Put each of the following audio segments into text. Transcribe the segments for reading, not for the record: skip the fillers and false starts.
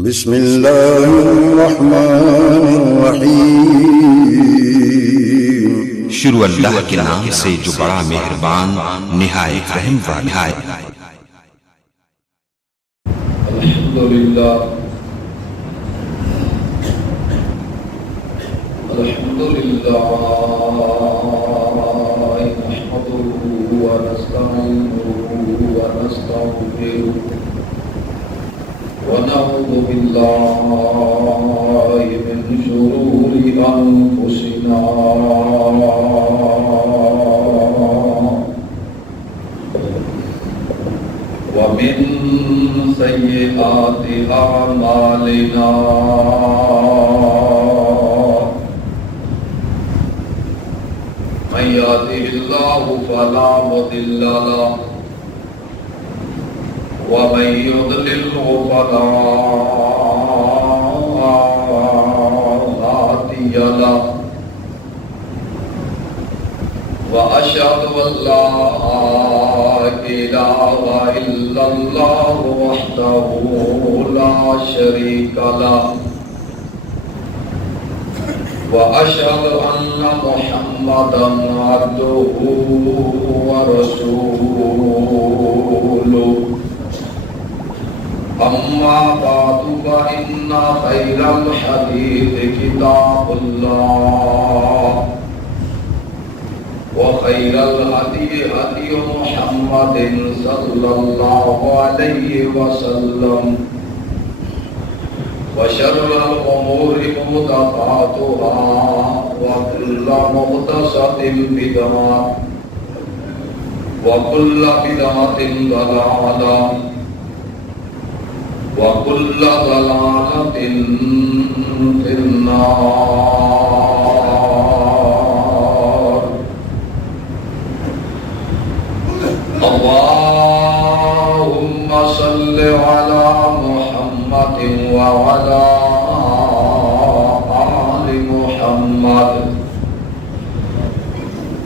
بسم اللہ الرحمن الرحیم۔ شروع اللہ کے نام سے جو بڑا مہربان نہایت رحم والا ہے۔ الحمدللہ الحمدللہ نحمده ونستعینه ونستغفره ونعوذ بالله من شرور أنفسنا ومن سيئات أعمالنا من يهده الله فلا مضل له ومن يضلله فلا هادي له وأشهد أن لا إله إلا الله وحده لا شريك له وأشهد أن محمدا عبده ورسوله أما بعد فإن خير الحديث كتاب الله وخير الهدي هدي محمد صلى الله عليه وسلم وشر الأمور محدثاتها وكل محدثة بدعة وكل بدعة ضلالة وكل ضلالة في النار. اللهم صل على محمد وعلى آل محمد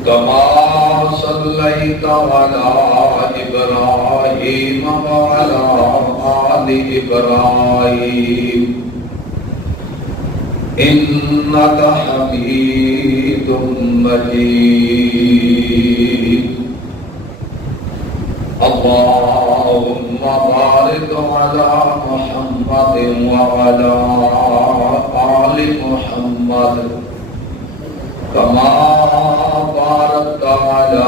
كما صليت على إبراهيم وعلى آل إبراهيم إنك حميد مجيد. اللهم بارك على محمد وعلى آل محمد كما باركت على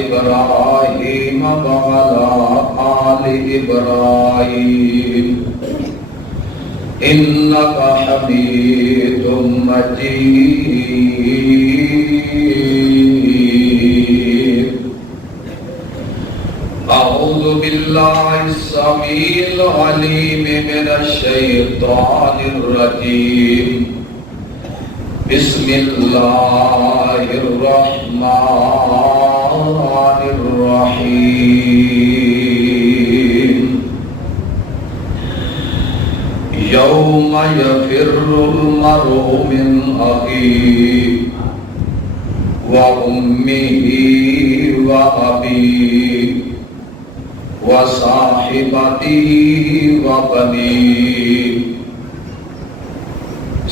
إبراهيم وعلى آل إبراهيم إنك حميد مجيد. أعوذ بالله السميع العليم من الشيطان الرجيم. بسم الله الرحمن الرحيم. يوم يفر المرء من أخيه وأمه وأبيه وصاحبته وبنيه.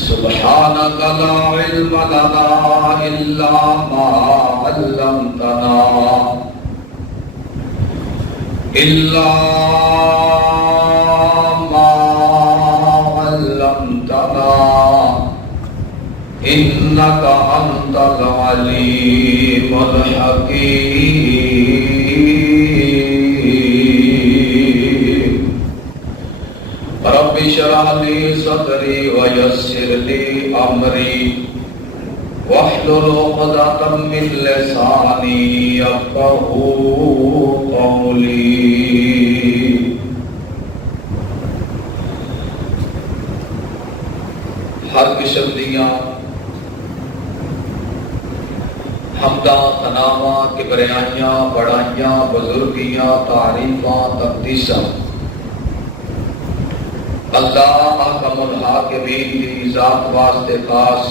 سبحانك لا علم لنا إلا ما علمتنا إلا ما علمتنا إنك أنت العليم الحكيم. رب اشرح لي صدري ويسر لي أمري واحلل عقدة من لساني يفقهوا قولي. ہر قسم دیاں حمداں ثناواں کبریائیاں بڑائیاں بزرگیاں تعریفاں تقدیساں اللہ حکم الحاکمین کی ذات واسطے خاص.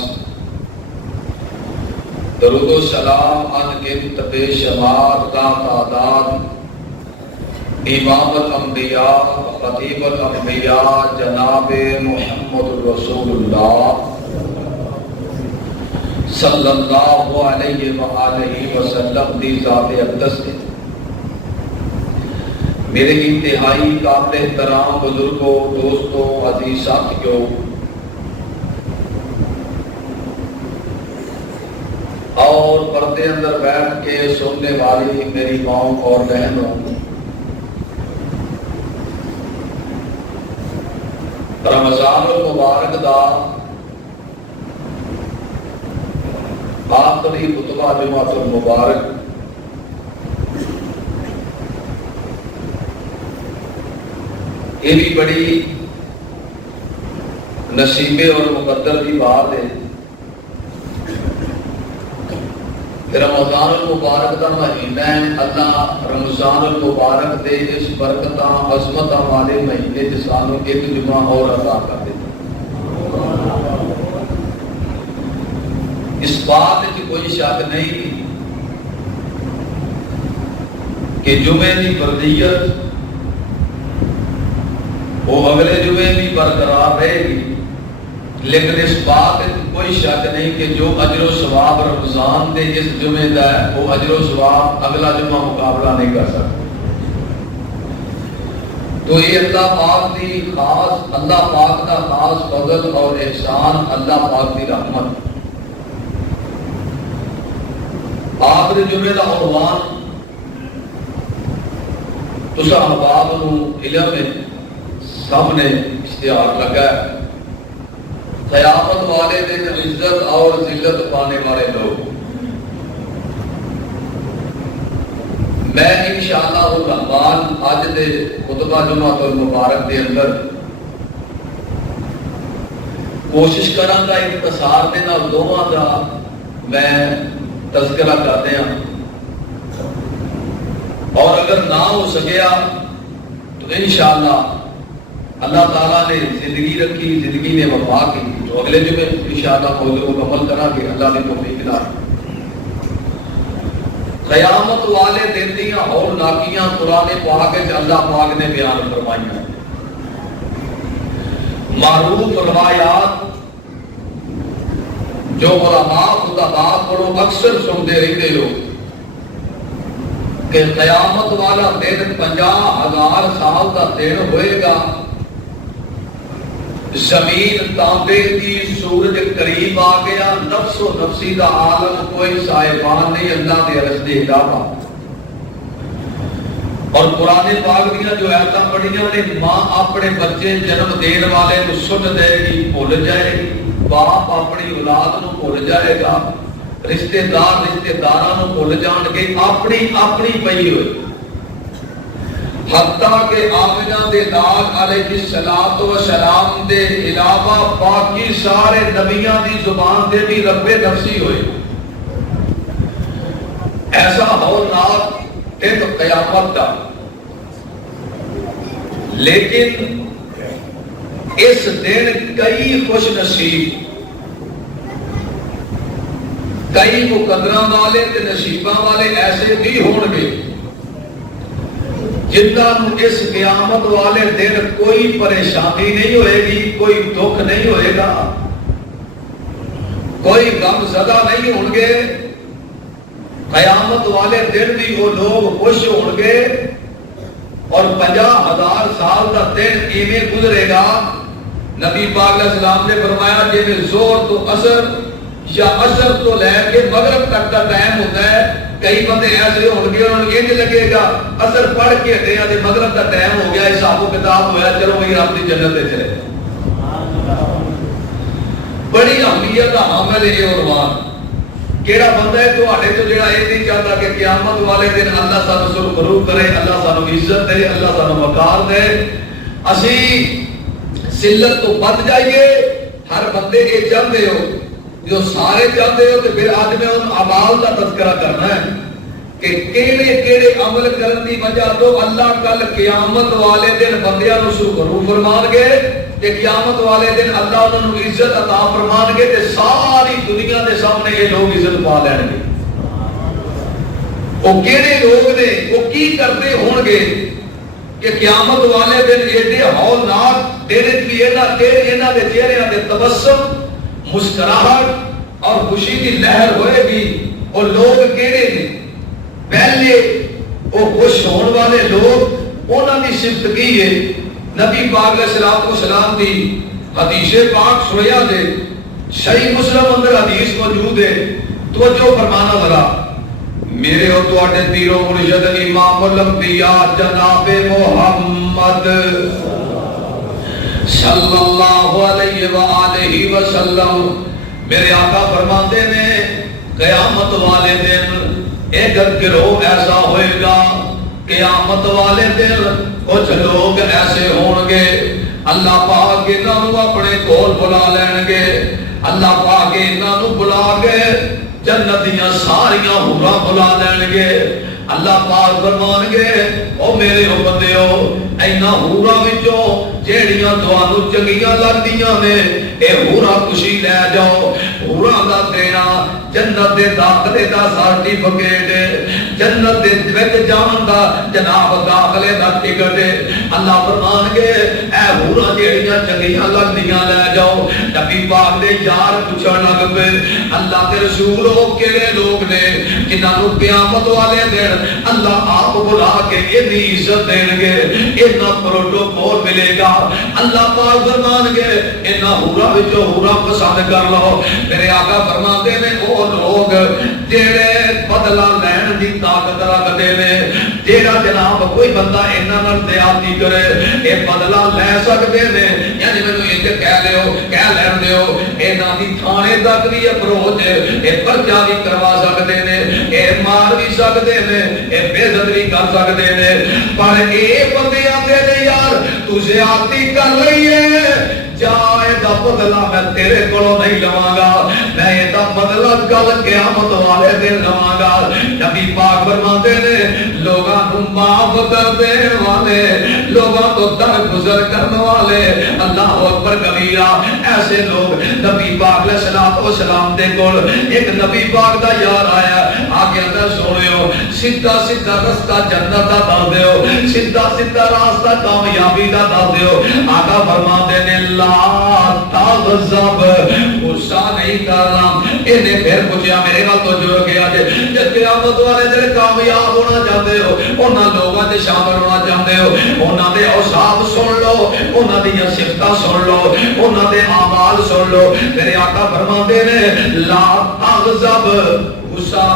درود و سلام ان گنت بے شمار تا تعداد امام الانبیاء خطیب الانبیاء جناب محمد رسول اللہ صلی اللہ علیہ وآلہ وسلم دی ذات اقدس ہے۔ میرے انتہائی قابل احترام بزرگوں، دوستوں، عزیز ساتھیوں، اور پردے اندر بیٹھ کے سننے والی میری ماؤں اور بہنوں، رمضان المبارک دا آخری خطبہ جمعۃ المبارک یہ بھی بڑی نصیبے اور مقدر کی بات ہے۔ رمضان المبارک کا مہینہ ہے، اللہ رمضان المبارک دے اس برکتاں عظمتاں والے مہینے چ سانوں ایک جمعہ اور عطا کر دے۔ اس بات کی کوئی شک نہیں کہ جمعے کی فضیلت وہ اگلے جمعے بھی برقرار رہے گی، لیکن اس بات کی کوئی شک نہیں کہ جو اجر و ثواب رمضان دے اس جمعے دا ہے وہ اجر و ثواب اگلا جمعہ مقابلہ نہیں کر سکتا۔ تو یہ اللہ پاک دی خاص، اللہ پاک کا خاص فضل اور احسان، اللہ پاک دی رحمت۔ آخری جمعے کا عنوان تسا احباب نو علم ہے، سامنے اشتہار لگا ہے، قیامت والے دن عزت اور ذلت پانے والے لوگ۔ میں انشاءاللہ الرحمن اج دے خطبہ جمعۃ المبارک دے اندر کوشش کراں گا اختصار دے نال دوواں دا میں تذکرہ کرتے ہیں، اور اگر نہ ہو سکیا تو انشاءاللہ اللہ تعالیٰ نے زندگی رکھی، زندگی نے وفا کی تو اگلے جمعے انشاءاللہ موضوع مکمل کرا کے اللہ نے توفیق عطا۔ قیامت والے دن دیاں اور ناکیاں قرآن پاک وچ اللہ پاک نے بیان فرمائیاں۔ معروف روایات جو علماء خطباء پڑھو اکثر سنتے رہتے ہو کہ قیامت والا دن 50,000 سال کا دن ہوئے گا، زمین تانبے کی، سورج قریب آ گیا، نفس و نفسی کا عالم کوئی صاحبان نہیں، اللہ دے عرش دے علاوہ۔ اور قرآن پاک دیاں جو آیتاں پڑھیاں نے، ماں اپنے بچے جنم دین والے کو سن دے گی، بھول جائے گی، باپ اپنی اولاد نو بھول جائے گا، رشتہ دار رشتہ داراں نو بھول جان گے، اپنی اپنی پئی ہوئی، حتیٰ کہ آمنہ دے لال علیہ السلام دے علاوہ باقی سارے نبیاں دی زبان دے بھی رب نفسی ہوئے۔ ایسا ہولناک دن قیامت کا، لیکن اس دن کئی خوش نصیب، کئی مقدراں والے تے نصیباں والے ایسے بھی ہون گے جنہاں اس قیامت والے دن کوئی پریشانی نہیں ہوئے گی، کوئی دکھ نہیں ہوئے گا، کوئی غم زدہ نہیں ہوں گے۔ قیامت والے دن بھی وہ لوگ خوش ہوں گے، اور 50,000 سال کا دن ایویں گزرے گا۔ نبی پاک علیہ السلام نے فرمایا جی زور تو اثر یا اثر تو لے کے مغرب تک کا ٹائم ہوتا ہے، کئی بندے ایسے ہوں گے انہوں نے یہ لگے گا اثر پڑھ کے ہٹیا تے مغرب کا ٹائم ہو گیا، حساب و کتاب ہوا، چلو وہی رب کی جنت تے چلے۔ بڑی اہمیت کا حامل ہے یہ عنوان۔ کیڑا بندہ ہے تواڈے تو جڑا یہ نہیں چاہتا کہ قیامت والے دن اللہ سانو سرخرو کرے، اللہ سانو عزت دے، اللہ سانو وقار دے، اسی ذلت تو بچ جائیے۔ ہر بندے یہ چاہتے ہو، جو سارے چاہتے ہو، تو پھر آج میں ان اعمال کا تذکرہ کرنا ہے کہ کیڑے کیڑے عمل کرن دی وجہ تو اللہ کل قیامت والے دن بندیاں نو سرخرو فرمان گے، تے قیامت والے دن اللہ انہوں نے عزت عطا فرمان گے، تے ساری دنیا دے سامنے یہ لوگ عزت پا لین گے۔ وہ کیڑے لوگ نے، وہ کی کرتے ہون گے؟ کہ قیامت والے دن ایڈے ہولناک تیرے چہرے دے تبسم مسکراہٹ اور خوشی کی لہر ہوئے گی. اور لوگ کہڑے نے؟ پہلے وہ خوش ہونے والے لوگ انہوں نے صفت کی ہے. نبی پاک علیہ الصلوۃ والسلام دی حدیث پاک سنیا دے صحیح مسلم اندر حدیث موجود ہے. توجہ فرمانا ذرا میرے اور تواڈے پیر و مرشد امام الانبیاء جناب محمد صلی اللہ علیہ وآلہ وسلم میرے آقا فرماتے ہیں قیامت والے دن ایک گروہ ایسا ہوئے گا. قیامت والے دن کچھ لوگ ایسے ہون گے اللہ پاک انہاں نوں اپنے کول بلا لین گے. اللہ پاک انہاں نوں بلا کے جنت دیاں ساریاں حوراں بلا لین گے. اللہ پاک فرمان گے او میرے بندیو اینا حوراں وچوں جیڑیاں تانوں چنگیاں لگدیاں نے اے حوراں خوشی لے جاؤ. حوراں دا دینا جنت دے داخلے دا سرٹیفکیٹ, جنت دے وچ جان دا جناب داخلے دا ٹکٹ. اللہ فرمان گے اے حوراں جیڑیاں چنگیاں لگدیاں لے جاؤ. نبی پاک دے یار پوچھن لگ پے اللہ دے رسول او کیڑے لوگ نے جنہاں نوں قیامت والے دن اللہ آپ بلا کے اتنی عزت دیں گے, اتنا پروٹوکول ملے گا. اللہ پاک فرمان گے انہاں حوراں وچوں حوراں پسند کر لو. میرے آقا فرماتے نے او لوگ جڑے بدلہ لین دی طاقت رکھتے نے, جیڑا جناب کوئی بندہ انہاں نال زیادتی کرے اے بدلہ لے سکتے نے. یعنی مینوں ایک کہہ لین دیو انہاں دی تھانے تک بھی اپروچ اے پرچہ بھی کروا سکتے نے, اے مار بھی سکتے نے, اے بے عزتی کر سکتے نے. پر اے بندے آتے نے یار تو زیادتی کر رہی ہے جا دا بدلہ میں تیرے کولوں نہیں لواں گا, میں یہ دا بدلہ کل قیامت والے دن لواں گا. نبی پاک فرماتے نے لوگاں نوں معاف کر دین والے, لوگاں تو درگزر کرنے والے اللہ اکبر کبیرہ ایسے لوگ. نبی پاک علیہ الصلوۃ والسلام دے کول ایک نبی پاک دا یار آیا, آگے اندر سنیو سیدھا سیدھا رستہ جنت دا دس دیو, سیدھا سیدھا راستہ کامیابی دا دس دیو. آقا فرماتے نے لا تغضب, غصہ نہیں کرنا. انہیں پھر پوچھا میرے نال تو جڑ گیا جے قیامت والے دن کامیاب ہونا چاہتے ہو, انہاں لوگاں تے شامل ہونا چاہتے ہو, انہاں دے اوصاف سن لو, انہاں دی صفتاں سن لو, انہاں دے اعمال سن لو. میرے آقا فرماتے نے لا تغضب, غصہ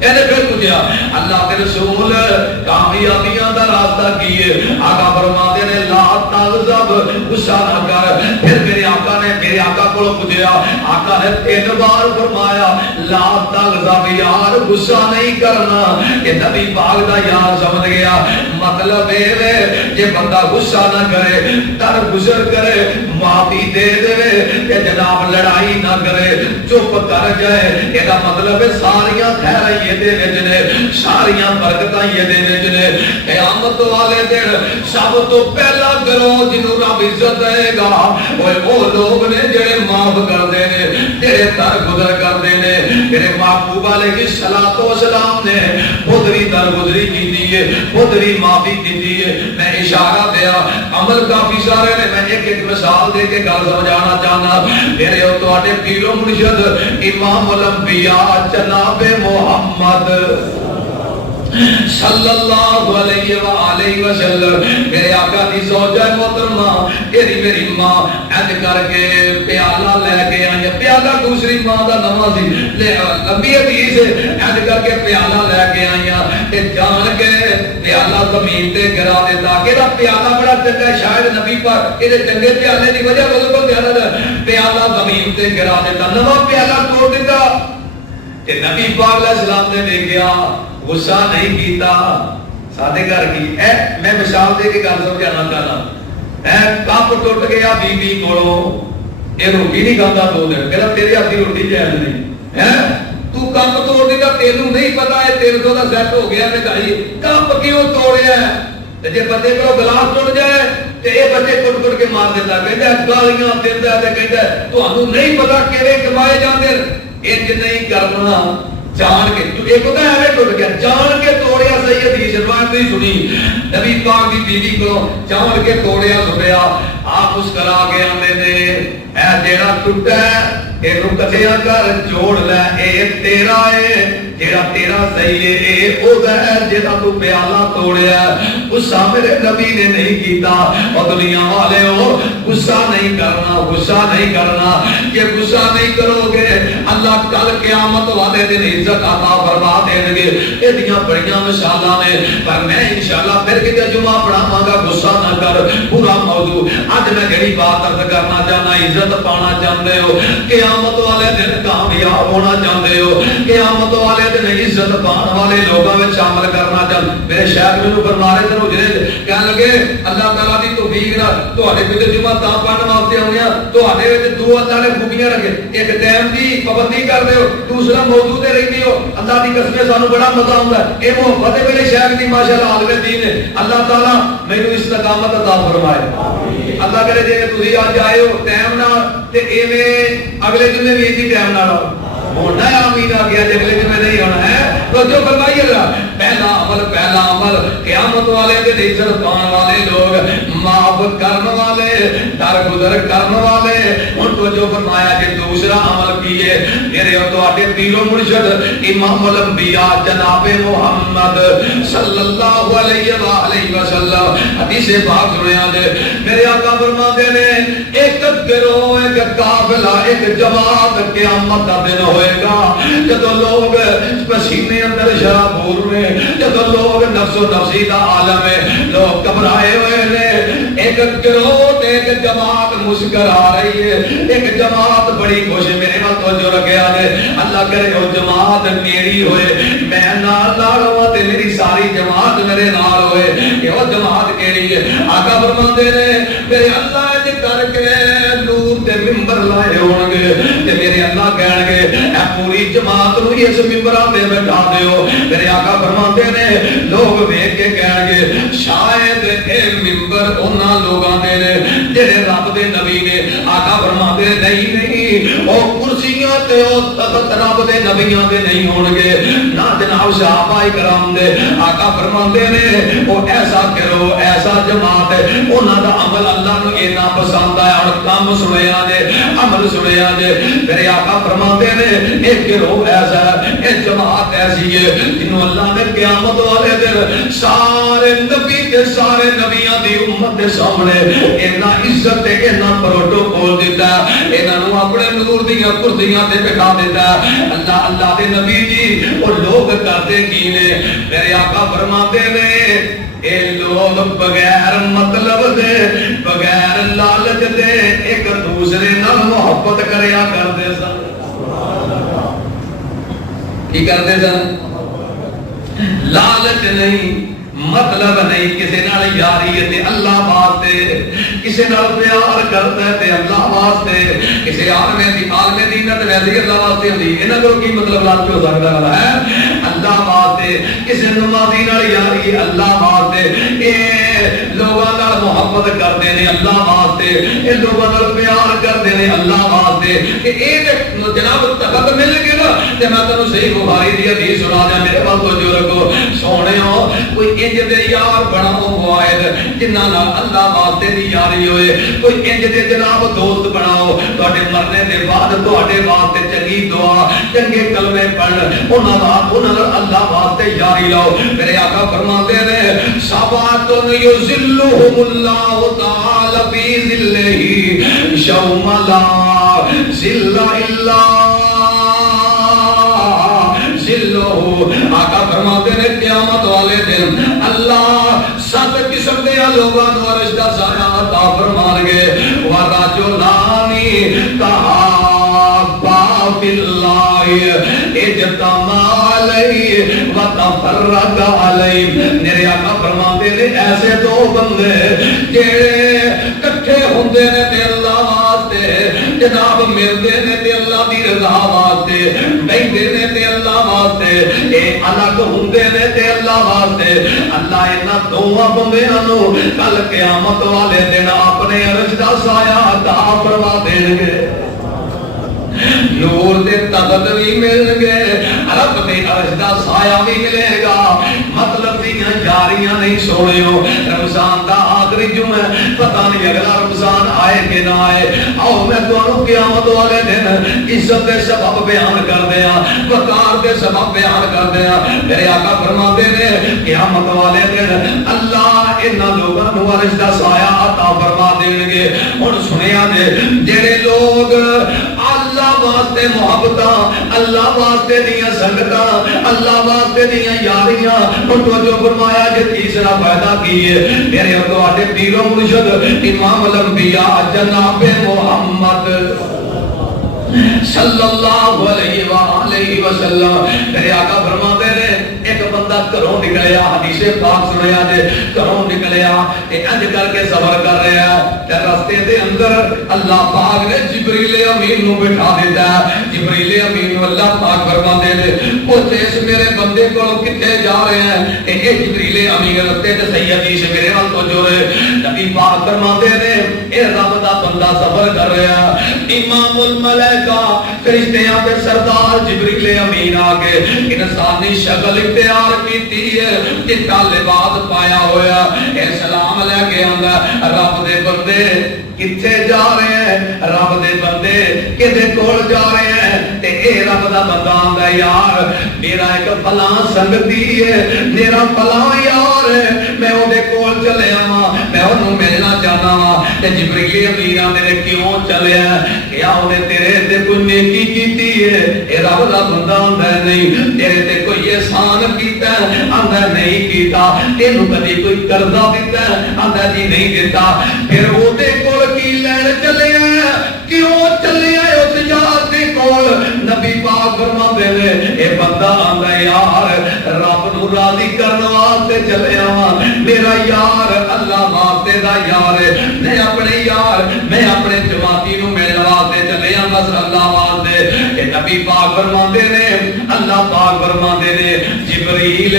اینے پھر پوچھا اللہ کے رسول کامیابیاں دا راستہ کیے. آقا فرماتے نے لا تغضب, غصہ نہ کر. پھر میرے آقا کو پوچھا, آقا نے 3 بار فرمایا لا تغضب, یار غصہ نہیں کرنا. کہ نبی پاک دا یار سمجھ گیا مطلب اے کہ بندہ غصہ نہ کرے, درگزر کرے, معافی دے دے کہ جناب لڑائی نہ کرے, چپ کر جائے. یہ مطلب ہے ساریاں خیر ساریاں برکتاں یہ دے نے. قیامت والے دن سب تو پہلا گروہ جنوں رب عزت دے گا وہ لوگ نے جڑے معاف کردے نے, جڑے درگزر کردے نے. میرے محبوب علیہ الصلوۃ والسلام نے خودری درگزری کیتی ہے, خودری معافی کیتی ہے. میں اشارہ دیا عمل کافی سارے نے, میں ایک مثال دے کے گل سمجھانا چاہنا. میرے اور تواڈے پیر و مرشد امام الانبیاء جناب محمد صلی اللہ علیہ وآلہ وسلم میرے آقا دی زوجہ محترمہ میری ماں اینج کر کے پیالہ لے کے آئی. پیالہ دوسری ماں دا نواں سی لمبی حدیث اینج کر کے پیالہ لے کے آئی تے جان کے پیالہ زمین تے گرا دیتا. کہ پیالہ بڑا چنگا شاید نبی پاک اے چنگے پیالے دی وجہ پیالہ زمین تے گرا دیتا, نواں پیالہ توڑ دیتا. کہ نبی پاک علیہ السلام نے دیکھا غصہ نہیں کیتا, سادے گھر کی میں مثال دے کے گل سمجھانا چاہنا. کپ ٹوٹ گیا بی بی کولوں, یہ روٹی نہیں کھاتا 2 دن, کہتا تیرے ہاتھ کی روٹی جائز نہیں. تو کپ توڑ دیتا, تینوں نہیں پتا ہے 300 کا سیٹ ہو گیا مٹھائی, کپ کیوں توڑیا ہے؟ جی بچے کو گلاس ٹوٹ جائے تو یہ بچے کٹ کٹ کے مار دیتا, کہتا گالیاں دیتا ہے, کہتا ہے تمہیں نہیں پتا کیڑے کمائے جاندے. انج نہیں کرنا, جان کے ایک ہوتا ہے ایویں ٹوٹ گیا جان کے توڑیا صحیح حدیث روایت نہیں سنی نبی پاک دی بیوی کو جان کے توڑیا سنیا آپ مسکرا کے آندے نے اے جیڑا ٹوٹا ہے اے نو کٹھیا کر جوڑ لے اے تیرا ہے جیڑا تیرا صحیح ہے اے او ہے جیڑا تو پیالہ توڑیا غصہ میرے نبی نے نہیں کیتا اور دنیا والے ہو غصہ نہیں کرنا یہ غصہ نہیں کرو گے اللہ کل قیامت والے دن عزت عطا فرما دیں گے ایڈیاں بڑیاں مثالاں نے پر میں انشاءاللہ پھر کتے جمعہ پڑھاواں گا غصہ نہ کر پورا موضوع اج میں جڑی بات عرض کرنا چاہنا عزت پانا چاہتے ہو قیامت والے دن کامیاب ہونا چاہتے ہو قیامت والے دن عزت پان والے لوگوں میں شامل کرنا چاہتے میرے شیخ مینوں فرما رہے تھے جڑے کہن لگے اللہ تعالیٰ دی توفیق نال تواڈے وچ جمعہ تا پڑھن واسطے آؤنے ہاں تواڈے وچ دو اللہ نے خوبیاں رکھے ایک ٹائم دی پابندی کردے ہو دوسرا موضوع تے رہندے ہو اللہ دی قسم سانو بڑا مزہ آوندا ہے اے محبت میرے شیخ دی ماشاءاللہ عالم دین ہے اللہ تعالیٰ مینوں استقامت عطا فرمائے اللہ کرے جے تسی اج آئے ہو ٹائم نال تے ایویں اگلے جمعے بھی اسی ٹائم نال ہونا ہے آمین آ گیا جگلے جمعے نہیں ہونا ہے تو جو فرمائیے گا پہلا عمل قیامت والے دن عزت پان والے لوگ معاف کرنے والے درگزر کرنے والے ان کو جو فرمایا کہ دوسرا عمل کیے میرے اور تواڈے پیر و مرشد امام الانبیاء جناب محمد صلی اللہ علیہ وآلہ وسلم حدیث پاک سنیا دے میرے آقا فرماتے نے ایک گروہ ایک قافلہ ایک جماعت قیامت کا دن ہوئے گا جب لوگ پسینے اندر شراب ہو رہے جب لوگ نفس و نفسی کا عالم ہے لوگ گھبرائے ہوئے نے ایک گروہ ایک جماعت مسکرا رہی ہے ایک جماعت بڑی خوش میرے نال توجہ رکھیا دے اللہ کرے وہ جماعت میری ہوئے میں نال ہوا تے میری ساری جماعت میرے نال ہوئے کہ وہ جماعت کیڑی ہے آقا فرماتے نے میرے اللہ نے کر کے نور تے منبر لائے ہون گے تے میرے اللہ کہن گے اے پوری جماعت نو اس منبراں تے بٹھا دیو میرے آقا فرماتے نے لوگ ویکھ کے کہن گے شاید اے منبر انہاں لوگاں دے نے جڑے رب دے نبی نے آقا فرماتے نہیں او کرسیاں تے او تخت رب دے نبیاں دے نہیں ہون گے نہ جناب صحابہ کرام دے آقا فرماتے نے او ایسا کرو ایسا جماعت انہاں دا عمل اللہ نو اتنا پسند آیا اور کام سنیا دے عمل سنیا دے میرے آقا فرماتے نے ایک گروہ ایسا ہے ایک جماعت ایسی ہے جنہوں اللہ نے قیامت والے دن سارے نبی کے سارے نبیاں دی امت دے سامنے اتنا عزت ہے اتنا پروٹوکول دیتا ہے انہوں اپنے نور دیاں کرسیاں تے بٹھا دیتا ہے اللہ دے نبی جی اور لوگ کرتے کی نے میرے آقا فرماتے نے اے لوگ بغیر مطلب دے بغیر لالچ دے ایک دوسرے نال محبت کریا کرتے سن کی کرتے سن لالچ نہیں مطلب نہیں کسی نال یاری ہے اللہ واسطے کسی نال پیار کرتا ہے تے اللہ واسطے کسی عالم دین تے ویسے اللہ واسطے ہوندی انہاں کو کی مطلب لالچ ہو سکدا ہے اللہ واسطے کسی نمازی نال یاری اللہ واسطے اے لوگاں نال محبت کردے نے اللہ واسطے اے لوگاں نال پیار کردے نے اللہ واسطے کہ اے جناب تخت مل گئے نا تے میں تانوں صحیح بخاری دی حدیث سنا دیا میرے پاس توجہ رکھو سونےو کوئی انج دے یار بناؤ واحد جنہاں نال اللہ واسطے دی یاری ہوئے کوئی انج دے جناب دوست بناؤ تواڈے مرنے دے بعد تواڈے واسطے چنگی دعا چنگے کلمے پڑھ انہاں نال اللہ واسطے یاری لاؤ میرے آقا فرماتے نے سبات یذلھم اللہ تعالی فی ذلہ یوم لا ذل الا آقا فرماتے ہیں قیامت والے دن اللہ 7 قسم دے لوگاں نوں عرش دا سایہ عطا فرمان گے ورجلان تحابا فی اللہ اجتمع علیہ وتفرقا علیہ میرے آقا فرماتے ہیں ایسے دو بندے جڑے اکٹھے ہوندے نے تے اللہ واسطے جناب ملدے نے تے اللہ دی رضا واسطے بیٹھے نے تے اللہ واسطے اے الگ ہوندے نے تے اللہ واسطے اللہ انہاں دوواں بندیاں نوں کل قیامت والے دن اپنے عرش دا سایہ عطا فرما دین گے نور دے تخت بھی مل گئے رب تھلے عرش دا سایہ بھی ملے گا. مطلب دیاں یاریاں نہیں سونیو. رمضان دا آخری جمعہ پتہ نہیں اگلا رمضان آئے کہ نہ آئے. آؤ میں تمہوں قیامت والے دن عزت دے سبب بیان کر دیا, وقار دے سبب بیان کر دیا. میرے آقا فرماتے نے قیامت والے دن اللہ انہاں لوگاں نوں عرش دا سایہ عطا فرما دین گے. ہن سنیا جے جڑے لوگ اللہ واسطے محبتاں, اللہ واسطے دیاں سنگتاں, اللہ واسطے دیاں یاریاں, ان کو جو فرمایا کہ تیسرا فائدہ کیے میرے اور تواڈے پیر و مرشد امام الانبیاء جناب محمد صلی اللہ علیہ وآلہ وسلم. میرے آقا فرماتے ہیں ایک بندہ گھروں نکلیا, حدیث پاک سنیا دے, گھروں نکلیا تے انج کر کے سفر کر رہا تے راستے دے اندر اللہ پاک نے جبریل امین نو بٹھا دیتا. جبریل امین نو اللہ پاک فرماتے ہیں پوچھ اس میرے بندے کو کتے جا رہے ہیں تے اے جبریل امین راستے تے سیدی سے میرے ول تو جو ہے. نبی پاک فرماتے ہیں اے رب دا بندہ سفر کر رہا. امام الملائکہ فرشتیاں دے سردار جبریل امین آ کے انسانی شکل اختیار کیتی ہے, چٹا لباس پایا ہویا, اے سلام لے کے آندا رب دے بندے کتھے جا رہے ہیں, رب دے بندے کدے کول جا رہے ہیں. تے اے رب دا بندہ آندا یار میرا ایک فلاں سنگتی ہے, میرا فلاں یار ہے, میں او دے کول چلے آواں, میں اونوں ملنا چاہنا وا. تے جبریل امین آندے کیوں چلیا, کیا او نے تیرے تے کوئی نیکی کیتی ہے. اے رب دا بندہ آندا نہیں تیرے تے کوئی احسان کیتا ہے, آندا نہیں کیتا. تینوں کدی کوئی قرضہ دیتا ہے, آندا جی نہیں دیتا. پھر او دے کول کی لین چلے ہیں, کیوں چلے ہیں اس یار دے کول. نبی پاک فرماندے نے اے بندہ آندا یار رب نو راضی کرن واسطے چلے آواں, میرا یار اللہ واسطے دا یار ہے, میں اپنے یار میں اپنے جماعتی نو ملن واسطے چلے آں بس اللہ واسطے. اے نبی پاک فرماندے نے اللہ پاک فرماندے نے جبریل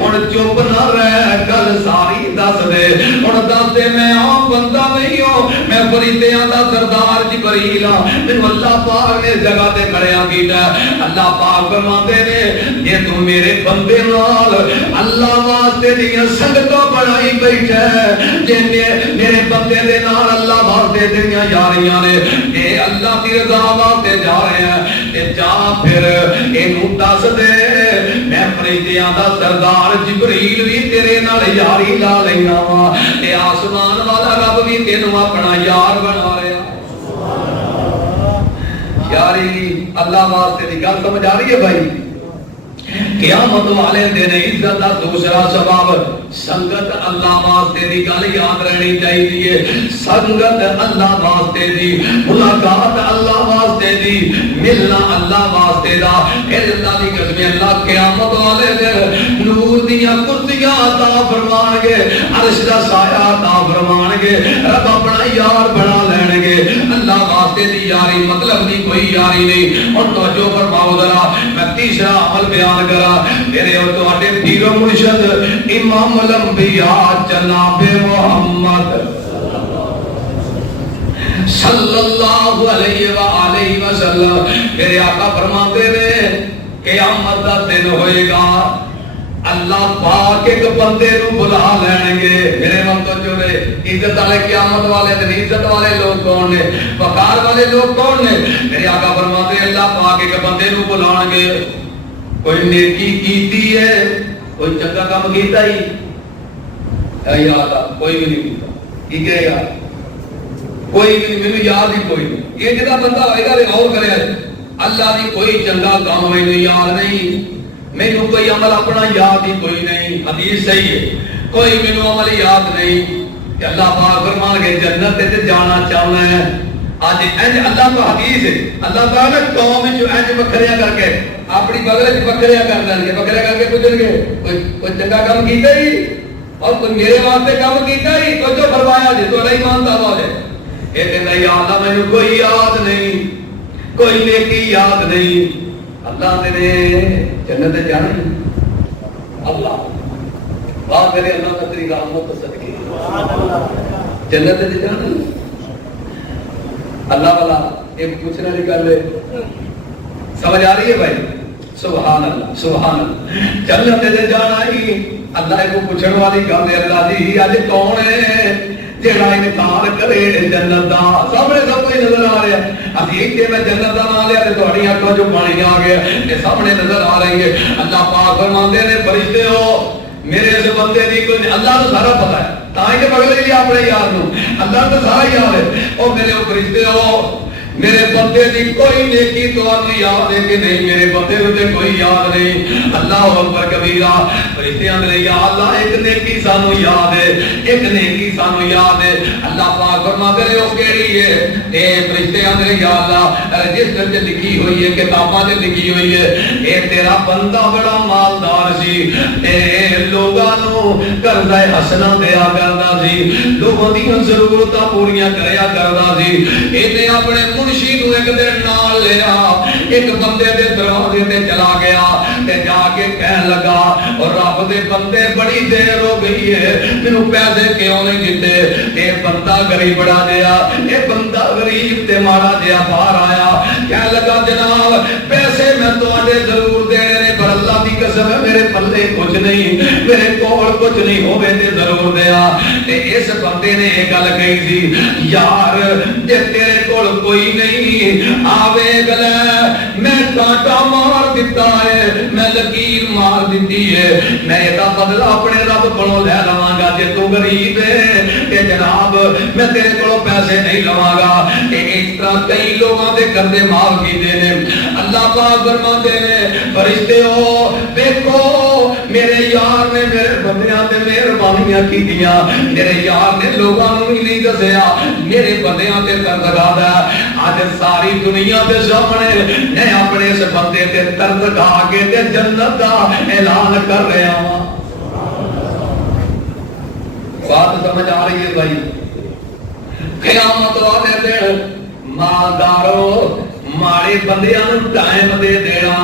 ہن چپ نہ رہ, گل ساری دس دے. ہن دس دے میں عام بندہ نہیں ہوں, میں فرشتیاں دا سردار جبریل ہاں, مینوں اللہ پاک نے جگہ تے کھڑیا کیتا. اللہ پاک فرماندے نے جے تو میرے بندے نال اللہ واسطے دیاں سنگتاں بنائی بیٹھا ہے, جے میرے بندے دے نال اللہ واسطے دیاں یاریاں نے, اے اللہ دی رضا واسطے جا رہے ہیں, تے جا پھر اینوں دس دے میں فرشتیاں دا سردار جبریل بھی تیرے نال یاری لا لینا وا, تے آسمان والا رب بھی تینوں اپنا یار بنا رہا. یاری اللہ واسطے دی گل سمجھ آ رہی ہے بھائی. قیامت والے دن عزت دا دوسرا سبب سنگت اللہ واسطے دی گل یاد رہنی چاہیے. سنگت اللہ واسطے دی, ملاقات اللہ واسطے دی, ملنا اللہ واسطے دا. اے اللہ دی قسم اللہ قیامت والے دن نور دیاں کرسیاں عطا فرمان گے, عرش دا سایہ عطا فرمان گے, رب اپنا یار بنا لین گے. اللہ واسطے دی یاری مطلب دی کوئی یاری نہیں. اور توجہ فرماؤ ذرا, میں تیسرا عمل بیان کرا. میرے اور تواڈے پیر و مرشد امام الانبیاء جناب محمد صلی اللہ علیہ وآلہ وسلم میرے آقا فرماتے نے قیامت دا دن ہوئے گا, اللہ پاک ایک بندے نو بلا لین گے. میرے من تو جو ہے عزت والے قیامت والے دن عزت والے لوگ کون نے, وقار والے لوگ کون نے. میرے آقا فرماتے ہیں اللہ پاک ایک بندے نو بلان گے, کوئی نیکی کیتی ہے, کوئی چنگا کام کیتا ہی اے یاد کوئی بھی نہیں کیتا, ٹھیک ہے یار کوئی بھی نہیں, مینوں یاد ہی کوئی نہیں. یہ جدا بندہ ہوئے گا اور کرے اللہ دی کوئی چنگا کام مینوں یاد نہیں, مینوں کوئی عمل اپنا یاد ہی کوئی نہیں. حدیث صحیح ہے, کوئی مینوں عمل یاد نہیں. کہ اللہ پاک فرمان کے جنت تے جانا چاہنا ہے. آج انج اللہ کو حدیث ہے, اللہ تعالیٰ قوم جو انج بکھریا کر کے اپنی بغل وچ بکھریا کر دیں گے, بکھریا کر کے پوچھیں گے کوئی چنگا کام کیتا ہی اور کوئی میرے واسطے کام کیتا ہی, تو جو فرمایا جی تو نہیں مانتا والے اے تے نہیں اللہ مینوں کوئی یاد نہیں, کوئی نیکی یاد نہیں. اللہ نے جنت جانا ہے. اللہ واہ میرے اللہ کا تیری رحمت صدقے جنت جانا ہے. اللہ والا ایک پوچھنے والی گل ہے, سمجھ آ رہی ہے بھائی, سبحان اللہ سبحان اللہ جنت دے جانا ہی اللہ کو پوچھن والی گل ہے اللہ جی اج کون ہے جڑا انکار کرے جنت دا سامنے سب کوئی نظر آ رہا ہے ابھی کہ میں جنت دا نام لیا تے تہاڈی اکھاں جو پانی آ گیا یہ سامنے نظر آ رہی ہے اللہ پاک فرماندے نے فرشتے ہو میرے اس بندے دی کوئی اللہ کو سارا پتہ ہے تاں کہ پکڑ لیا اپنے یار نو اللہ کو سارا یاد ہے او میرے فرشتے ہو میرے بندے دی کوئی نیکی تو انہوں یاد ہے کہ نہیں میرے بندے تے کوئی یاد نہیں اللہ اکبر کبیرہ فرشتیاں نے یا اللہ ایک نیکی سانو یاد ہے ایک نیکی سانو یاد ہے اللہ پاک فرماتے ہیں او کیڑی ہے اے فرشتیاں نے یا اللہ رجسٹر تے لکھی ہوئی ہے کتاباں تے لکھی ہوئی ہے اے تیرا بندہ بڑا مالدار سی اے لوگاں نو قرضہ حسنہ دیا کردا سی لوگاں دی ضرورتاں پوریاں کریا کردا سی اینے اپنے منشی نو ایک دن نال لیا ایک بندے دے دروازے تے چلا گیا تے جا کے کہن لگا اور رب دے بندے بڑی دیر ہو گئی ہے مینوں پیسے کیوں نہیں دتے اے بندہ غریب بڑا جیا اے بندہ غریب تے ماڑا جیا باہر آیا کہن لگا جناب پیسے میں تواڈے ضرور دینے نے پر اللہ دی قسم ہے میرے پلے کچھ نہیں میرے کول کچھ نہیں ہوے تے ضرور دیا تے اس بندے نے یہ گل کہی سی یار جے تیرے کول کوئی نہیں آوے گلے میں کانٹا مار دیتا ہے میں لکیر مار دیتی ہے میں یہ بدلہ اپنے رب کو لے لواں گا جے تو غریب ہے کہ جناب میں تیرے کو پیسے نہیں لواں گا اس طرح کئی لوگوں دے قرضے معاف کیتے نے اللہ پاک فرماتے ہیں فرشتے ہو دیکھو میرے یار نے میرے بندیاں تے مہربانیاں کیتیاں میرے یار نے لوگوں نوں ہی نہیں دسیا میرے بندیاں تے قرض کھادا آج ساری دنیا دے سامنے میں اپنے اس بندے تے قرض کھا کے تے جنت دا اعلان کر رہا ہوں بات سمجھ آ رہی ہے بھائی قیامت والے دن مالدارو ماڑے بندیاں نوں ٹائم دے دینا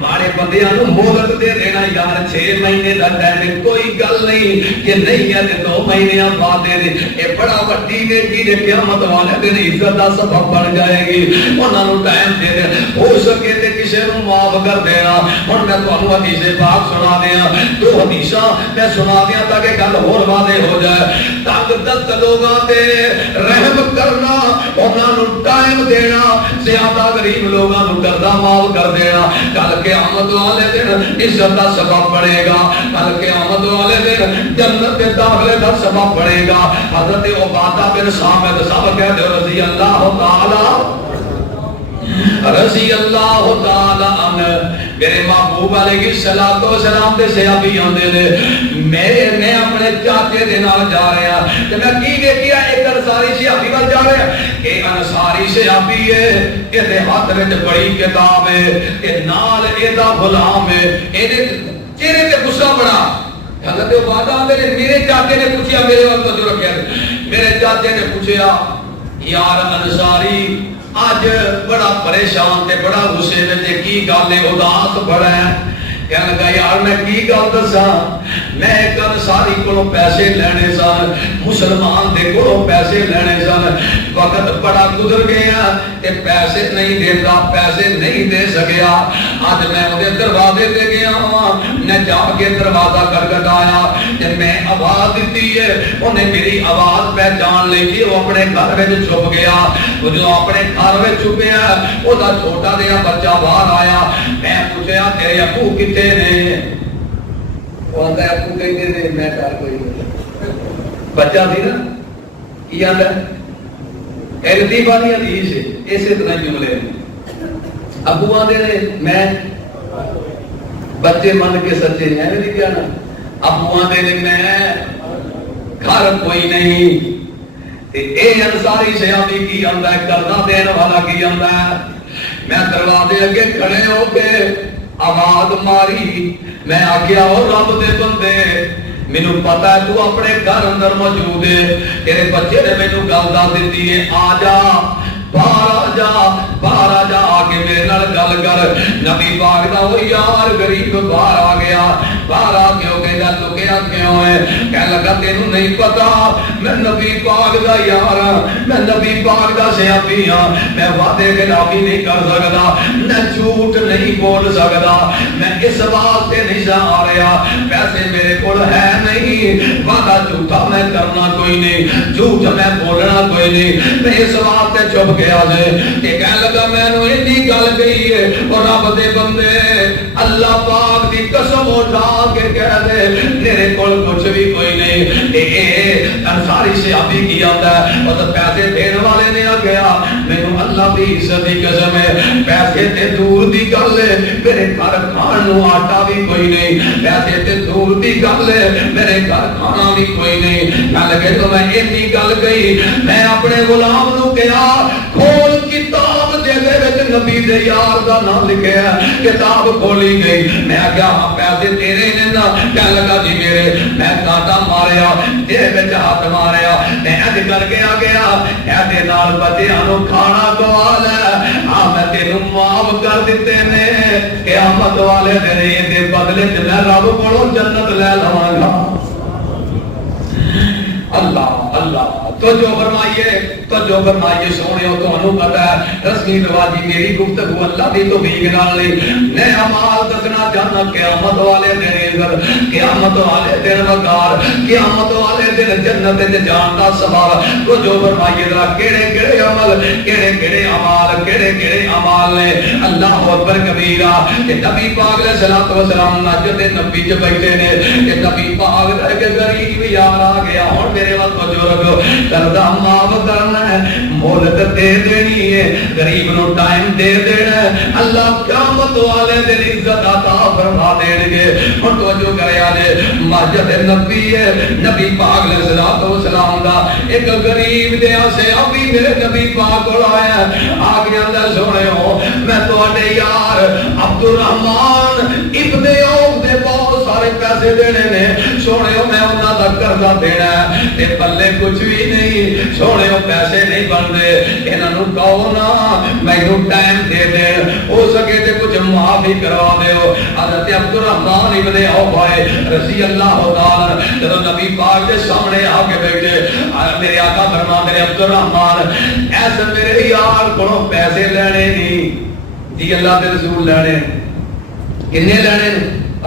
ماڑے بندیاں نوں مہلت دے دینا یار 6 مہینے دا ٹائم کوئی گل نہیں کہ نہیں ہے تے 2 مہینے بعد دے اے بڑا وڈی نیکی دے قیامت والے دن عزت دا سبب بن جائے گی انہاں نوں ٹائم دے دے ہو سکے تے کسے نوں معاف کر دینا ہن میں تانوں حدیث پاک سنا دیاں 2 حدیثاں میں سنا دیاں تاکہ گل ہور واضح ہو جائے تنگ دست لوگاں تے رحم کرنا انہاں نوں ٹائم دینا زیادہ غریب لوگاں نوں قرضہ معاف کر دینا کل قیامت والے دن عزت دا سبب بنے گا کل قیامت والے دن جنت کے داخلے دا سبب بنے گا حضرت عبادہ بن صامت صاحب کہتے ہیں رضی اللہ تعالی عنہ میرے محبوب علیہ الصلوۃ والسلام دے صحابی آندے نے میں اپنے چاچے دے نال جا رہا تے میں کی ویکھیا ایک انصاری صحابی نال جا رہا اے انصاری صحابی ہے ایدے ہاتھ وچ بڑی کتاب ہے تے نال ایدا غلام ہے ایدے چہرے تے غصہ بڑا حضرت عبادہ آندے نے میرے چاچے نے پوچھیا میرے وقت جو رکھیا میرے چاچے نے پوچھیا یار انصاری آج بڑا پریشان تے بڑا غصے میں کی گل ہے اداس بڑا ہے کہنے لگا یار میں کی گل دساں میں ایک انصاری کو پیسے لینے سن مسلمان دے کو پیسے لینے سن وقت بڑا گزر گیا تے پیسے نہیں دیتا پیسے نہیں دے سکیا آج میں وہ دروازے تے گیا ہوں میں جا کے دروازہ کھٹکھٹایا جب میں آواز دیتی ہے انہیں میری آواز پہچان لی کہ وہ اپنے گھر میں چھپ گیا وہ جو اپنے گھر میں چھپیا وہ دا چھوٹا دیا بچہ باہر آیا میں پوچھا تیرے ابو کتے نے وہ آتا ہے ابو کہتے نے میں کر کوئی بچہ تھی نا کی آتا ہے لطیفہ نہیں حدیث ہے اسی طرح جملے ابو آتے نے میں بچے من کے سچے ہیں نہیں کیا نا ابو آتے نے میں گھر کوئی نہیں اے انصاری صحابی کی آندا ہے قرضہ دینے والا کی آندا ہے میں دروازے اگے کھڑے ہو کے آواز ماری میں آگیا ہو رب دے بندے مینوں پتہ ہے تو اپنے گھر اندر موجود ہے تیرے بچے نے مینوں گل دس دتی ہے آ جا باہر آ جا کے میرے نال گل کر. نبی پاک دا وہ یار غریب باہر آ گیا. باہر آ کے وہ کہندا لکیا کیوں ہے؟ کہنے لگا تینوں نہیں پتا میں نبی پاک دا یار ہاں, میں نبی پاک دا صحابی ہاں, میں وعدے خلافی نہیں کر سکتا, میں جھوٹ نہیں بول سکتا, میں اس واسطے نہیں آ رہا, پیسے میرے کول ہے نہیں, وعدہ جھوٹا میں کرنا کوئی نہیں, جھوٹ میں بولنا کوئی نہیں, میں اس واسطے چپ گیا جے. کہ کہنے لگا میں نے اتنی گل کہی ہے اور رب دے بندے اللہ پاک دی قسم اٹھا کے کہہ دے میرے کول کچھ بھی کوئی نہیں. انصاری صحابی کی آتا ہے اور پیسے دینے والے نے آ گیا میرے اللہ دی عزت دی قسم ہے پیسے تے دور دی گل ہے میرے گھر کھان نو آٹا بھی کوئی نہیں, پیسے تے دور دی گل ہے میرے گھر کھانا بھی کوئی نہیں. کہنے لگے تو میں اتنی گل کہی, میں اپنے غلام نو کہا کھول کتاب دے وچ نبی دے یار دا نام لکھیا ہے. کتاب کھولی گئی, میں کہا ہاں پیسے تیرے نے نا. کہنے لگا جی میرے. میں کانٹا ماریا جے وچ ہاتھ ماریا, میں اج کر کے آ گیا ایدے نال بچیاں نو کھانا کھوا لے, ہاں میں تینوں معاف کر دیتے نے, قیامت والے دن دے بدلے تے میں رب کولوں جنت لے لواں گا. اللہ اللہ تو جو فرمائیے سونےو تانوں پتہ ہے رسمی رواجی میری گفتگو اللہ دی توفیق نال نہیں. میں اعمال دسنا چاہنا قیامت والے دن عزت, قیامت والے دن وقار, قیامت والے دن جنت وچ جان دا سبب. تو جو فرمائیے ذرا کیڑے عمل کیڑے اعمال نے. اللہ اکبر کبیرہ. کہ نبی پاک علیہ الصلوۃ والسلام مسجد نبی وچ بیٹھے نے, کہ نبی پاک دا ایک غریب یار آ گیا. ہن میرے وقت جو رکھو قرضہ معاف کرنا ہے, مہلت دے دینی ہے, غریب نو ٹائم دے دینا ہے, اللہ قیامت والے دن عزت عطا فرما دین گے. ہن توجہ کریا جے مسجد نبی ہے, نبی پاک علیہ الصلوۃ والسلام دا ایک غریب دے صحابی میرے نبی پاک کول آیا, آ کے اندر سنیو میں تواڈے یار عبد الرحمن ابن عوف دے بہت سارے پیسے دینے نے, سنیو میں انہاں دا قرضہ دینا ہے تے پلے کچھ بھی نہیں, سونےو پیسے نہیں بنتے, انہاں نو کہو نا مینوں ٹائم دے دے, ہو سکے تے کچھ معاف ہی کروا دیو. حضرت عبد الرحمن ابن عوف رضی اللہ تعالی جدوں نبی پاک کے سامنے آ کے بیٹھے, میرے آقا فرماندے نے عبد الرحمن ایسے میرے یار کولوں پیسے لینے نہیں جی, اللہ دے رسول لینے کنے لینے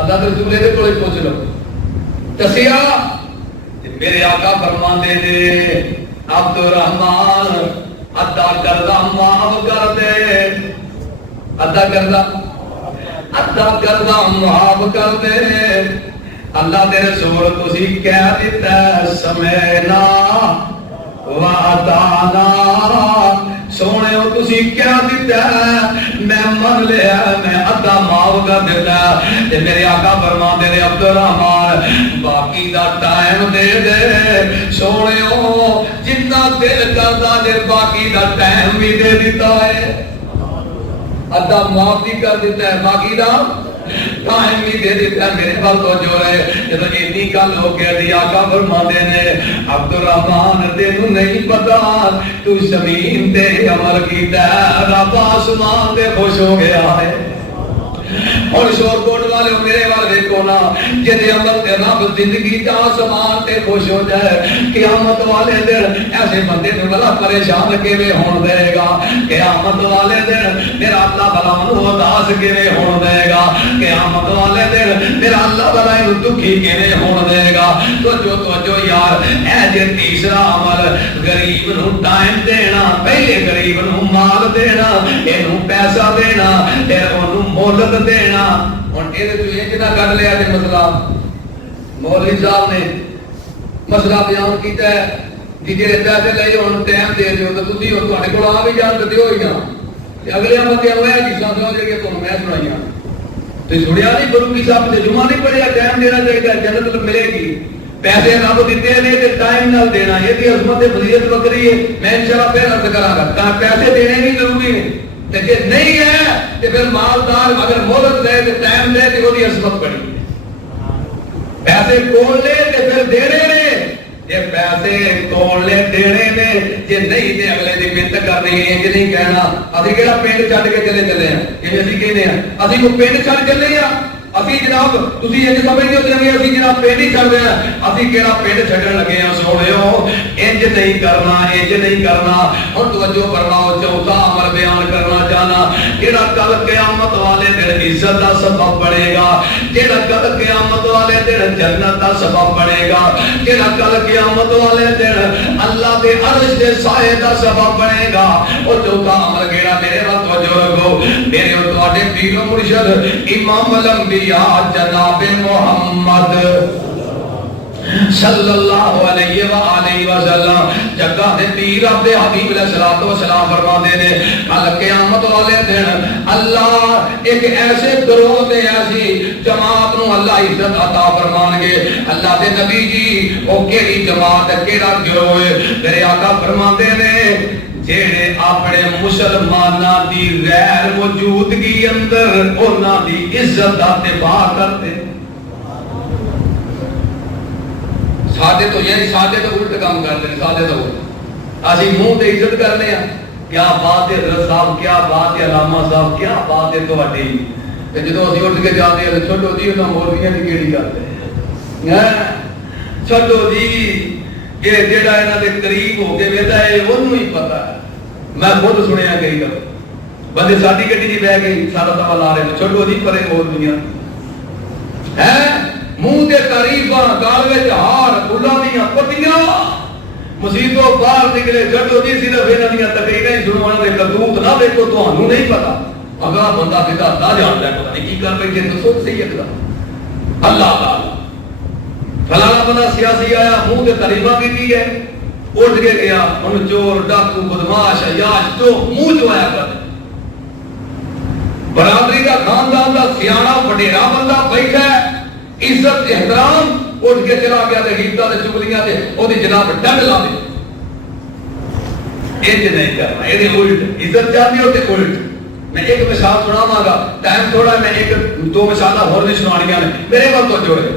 اللہ دے رسول دے کولے پوچھ لو. دسیا میرے آقا فرماندے نے عبد الرحمن ادا قرضہ معاف کر دے, ادا قرضہ معاف کر دے. اللہ دے رسول تسی کہہ دیتا سمینا وعدانا, سونےو تسی کہہ دیتا میں من لیا میں ادا معاف کر دیتا. تے میرے آقا فرماندے نے عبد الرحمن باقی دا ٹائم دے دے, سونےو جتنا دل کردا دے باقی دا ٹائم بھی دے دیتا ہے, ادا معاف بھی کر دیتا ہے, باقی دا ٹائم بھی دے دیتا ہے. میرے پاس تو جو ہے جب اتنی گل ہو گیا دی آقا فرماندے نے عبد الرحمن تینوں نہیں پتا تو زمین تے عمل کیتا ہے, رب آسمان تے خوش ہو گیا ہے. اور شور کوٹ والے میرے والے دیکھو نا جدے عمل تے رب زندگی دا آسمان تے خوش ہو جائے, قیامت والے دن ایسے بندے نوں بلا پریشان کیویں ہون دے گا, قیامت والے دن میرا اللہ بلا نوں اداس کیویں ہون دے گا, قیامت والے دن میرا اللہ بلا نوں دکھی کیویں ہون دے گا. تو یار اے جے تیسرا عمل غریب نوں ٹائم دینا, پہلے غریب نوں مال دینا, اینوں پیسہ دینا, تے اونوں مہلت دینا. ہن اے تو یہ جنا کر لیا تے مسئلہ مولوی صاحب نے مسئلہ بیان کیتا ہے جی جے پیسے لے ہن ٹائم دے دیو تے تسی ہن تواڈے کول آ بھی جان تے دیو ہی نا, تے اگلے بندے ہوئے جی ساتھ جڑے تانوں میں سنائیاں تے سنیا نہیں فاروقی صاحب تے جمعہ نہیں پڑھیا, ٹائم دینا چاہیے جنت ملے گی. پیسے رب دیتے نے تے ٹائم نال دینا, یہ دی عظمت تے فضیلت وکری ہے. میں انشاءاللہ پھر عرض کراں گا کہ پیسے دینے بھی ضروری ہیں, تے جے نہیں ہے تے پھر مالدار اگر مہلت دے تے ٹائم دے تے وہ دی عظمت بڑی. پیسے کول لے تے پھر دینے نے یہ پیسے تولنے دینے نے جے نہیں تے اگلے دی منت کرنی ہے کہ نہیں کہنا اسی کہڑا پنڈ چھڈ کے چلے ہیں کہ اسی کہنے ہیں اسی کو پنڈ چھڈ چلے ہیں اسی جناب تسی یہ سمجھتے ہو کہ اسی جناب پنڈ ہی چھڈ رہے ہیں اسی کہڑا پنڈ چھڈن لگے ہیں سوڑیو انج نہیں کرنا انج نہیں کرنا ہن توجہ فرماؤ چوتھا عمل بیان کرنا چاہنا جڑا کل قیامت والے دن عزت دا سبب بنے گا جڑا کل قیامت والے دن جنت دا سبب بنے گا جڑا کل قیامت والے دن اللہ دے عرش دے سائے دا سبب بنے گا او چوتھا عمل کیڑا میرے ول توجہ رکھو میرے اور تواڈے پیر و مرشد امام الانبیاء جناب محمد صلی اللہ علیہ وآلہ وسلم جگہ دے پیر اپنے حبیب علیہ الصلوۃ والسلام فرماتے نے کل قیامت والے دن اللہ ایک ایسے گروہ تے ایسی جماعت نو اللہ عزت عطا فرمان گے اللہ دے نبی جی او کیڑی جماعت ہے کیڑا گروہ ہے میرے آقا فرماتے نے جیڑے اپنے مسلماناں دی غیر موجودگی اندر انہاں دی عزت دا دفاع کرتے سادے تو یعنی سادے تو الٹ کام کرتے ہیں سادے تو اسی منہ تے عزت کرنے ہیں کیا بات ہے حضرت صاحب کیا بات ہے علامہ صاحب کیا بات ہے تواڈی تے جدوں اسی اٹھ کے جاندے ہیں چھوٹو جی انہاں مولویاں دی کیڑی گل ہے چھوٹو جی کہ جیڑا انہاں دے قریب ہو کے ویدا ہے اونوں ہی پتہ ہے میں خود سنیا کئی گل بندے ساڈی گڈی دی بیٹھ کے سارا توا لا رہے ہیں چھوٹو جی پرے مولویاں ہیں منہ دے تعریفاں گال وچ ہار پھلاں دیاں پتیاں مسیتوں باہر نکلے چھوٹو جی صرف انہاں دیاں تقریراں ہی سنو انہاں دے کرتوت نہ دیکھو تانوں نہیں پتہ اگلا بندہ بدا نہ جاندا ہے پتہ نہیں کی کر بیٹھے دسو صحیح اگلا اللہ تعالی فلانا بندہ سیاسی آیا منہ تے تعریفاں کیتی ہے اٹھ کے گیا ان چور ڈاکو بدماش عیاش جو منہ جو آیا کر برادری کا خاندان کا سیاڑا وڈیرا بندہ بیٹھا ہے عزت احترام اٹھ کے چلا گیا تے غیبتاں تے چغلیاں تے اودی جناب ڈنڈ لا دے انج نہیں کرنا اے دے الٹ عزت چاہتے ہو تے الٹ میں ایک مثال سناواں گا ٹائم تھوڑا میں ایک دو مثالاں ہور نہیں سنانیاں نے میرے ول تو جوڑے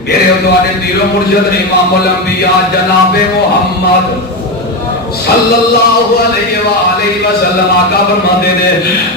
میرے اور تواڈے پیر و مرشد امام الانبیاء جناب محمد صلی اللہ علیہ وآلہ وسلم آقا فرماتے نے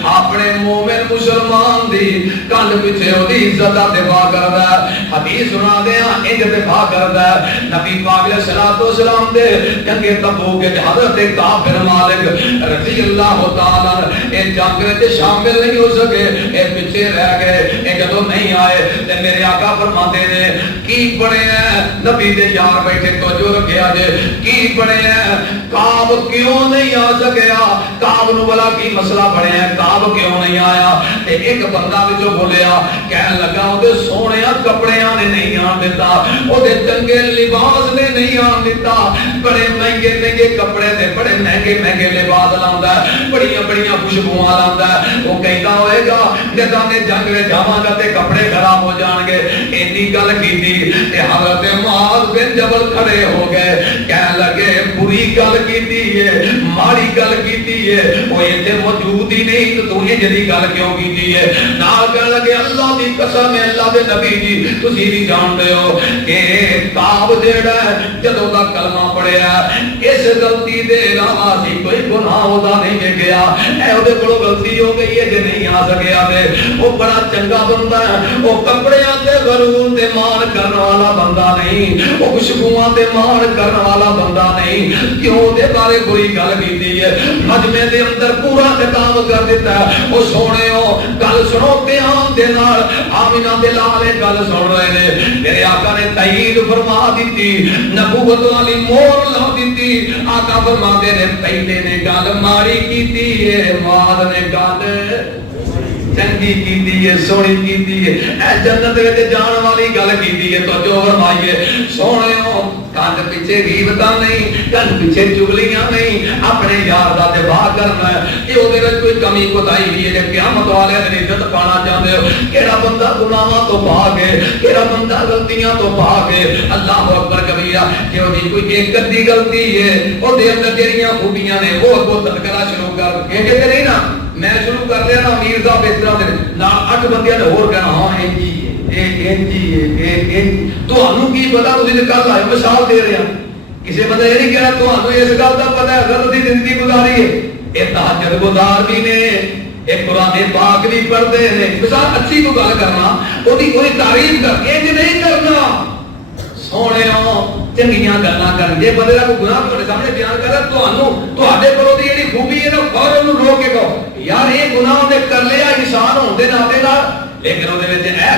اپنے مومن مسلمان دی کن پیچھے اودی عزت دا دفاع کردا ہے حدیث سنا دیاں انج دفاع کردا ہے نبی پاک علیہ الصلوۃ والسلام دے جنگ تبوک وچ حضرت کعب بن مالک رضی اللہ تعالی اے جنگ وچ شامل نہیں ہو سکے اے پیچھے رہ گئے اے جدوں نہیں آئے تے میرے آقا فرماتے نے کی بنے ہیں نبی دے یار بیٹھے توجہ رکھیا جے کی بنے ہیں کعب کیوں نہیں آ سکیا کعب نو بلا کی مسئلہ بنیا ہے کعب کیوں نہیں آیا تے ایک بندہ وچ بولیا کہن لگا او دے سونےاں کپڑیاں نے نہیں آن دیتا او دے چنگے لباس نے نہیں آن دیتا بڑے مہنگے مہنگے کپڑے تے بڑے مہنگے مہنگے لباس لاوندا ہے بڑیاں بڑیاں خوشبوواں لاوندا ہے او کہندا ہوئے گا جدوں نے جنگ وچ جاواں گا تے کپڑے خراب ہو جان گے اینی گل کیتی تے حضرت معاذ بن جبل کھڑے ہو گئے کہن لگے بری گل کیتی ماڑی گل کیتی ہے وہ ایتھے موجود ہی نہیں تو تو یہ جڑی گل کیوں کیتی ہے نال کہن لگے اللہ دی قسم ہے اللہ دے نبی جی تسی بھی جانتے ہو کہ کعب جیڑا ہے جدوں دا کلمہ پڑھیا اس غلطی دے علاوہ سی کوئی گناہ ہودا نہیں ویکھیا اے اودے کولوں غلطی ہو گئی ہے جے نہیں آ سکیا تے وہ بڑا چنگا بندہ ہے وہ کپڑیاں تے غرور تے مان کرن والا بندہ نہیں وہ خوشبوواں تے مان کرن والا بندہ نہیں کیوں دے بارے کوئی گل کیتی ہے مجمع دے اندر پورا خطاب کر دیتا ہے او سونےو گل سنو دھیان دے نال آمینہ دے لالے گل سن رہے نے میرے آقا نے تائید فرما دیتی نبوت والی مور لا دیتی آقا فرماندے نے پہلے نے گل ماڑی کیتی ہے بعد نے گل چنگی کیتی ہے سونی کیتی ہے اے جنت وچ جان والی گل کیتی ہے تو جو فرمائیے سونےو کان پیچھے غیبتاں نہیں کان پیچھے چغلیاں نہیں اپنے یار دا دفاع کرنا ہے کہ او دے وچ کوئی کمی کوتاہی نہیں ہے جے قیامت والے دن عزت پانا چاہندے ہو کیڑا بندہ گناہاں تو پاک ہے کیڑا بندہ غلطیاں تو پاک ہے اللہ اکبر کبیرہ کہ او دی کوئی ایک گدی غلطی ہے او دے اندر جڑیاں خوبیاں نے وہ اگوں تذکرہ شروع کر کہ نہیں نا میں شروع کر دیا نا امیر صاحب اس طرح دے نال 8 بندیاں نے اور کہنا ہاں اے جی کی پتا تھی کل آئے مثال دے رہے ہیں کسی بندے یہ نہیں کہنا تمہیں اس گل کا پتا ہے اگر تھی زندگی گزاری ہے یہ تہجد گزار بھی نے ایک قرآن پاک بھی پڑھتے ہیں مثال اچھی کو گل کرنا وہی کوئی تعریف کر کے نہیں کرنا سونے چنگیاں گلاں کر جے بندے دا کوئی گناہ تہاڈے سامنے بیان کرے تہاڈے کولوں دی جڑی خوبی ہے نا فوراً روک کے کہو یار یہ گناہ نے کر لیا انسان ہون دے ناطے نال لیکن وہ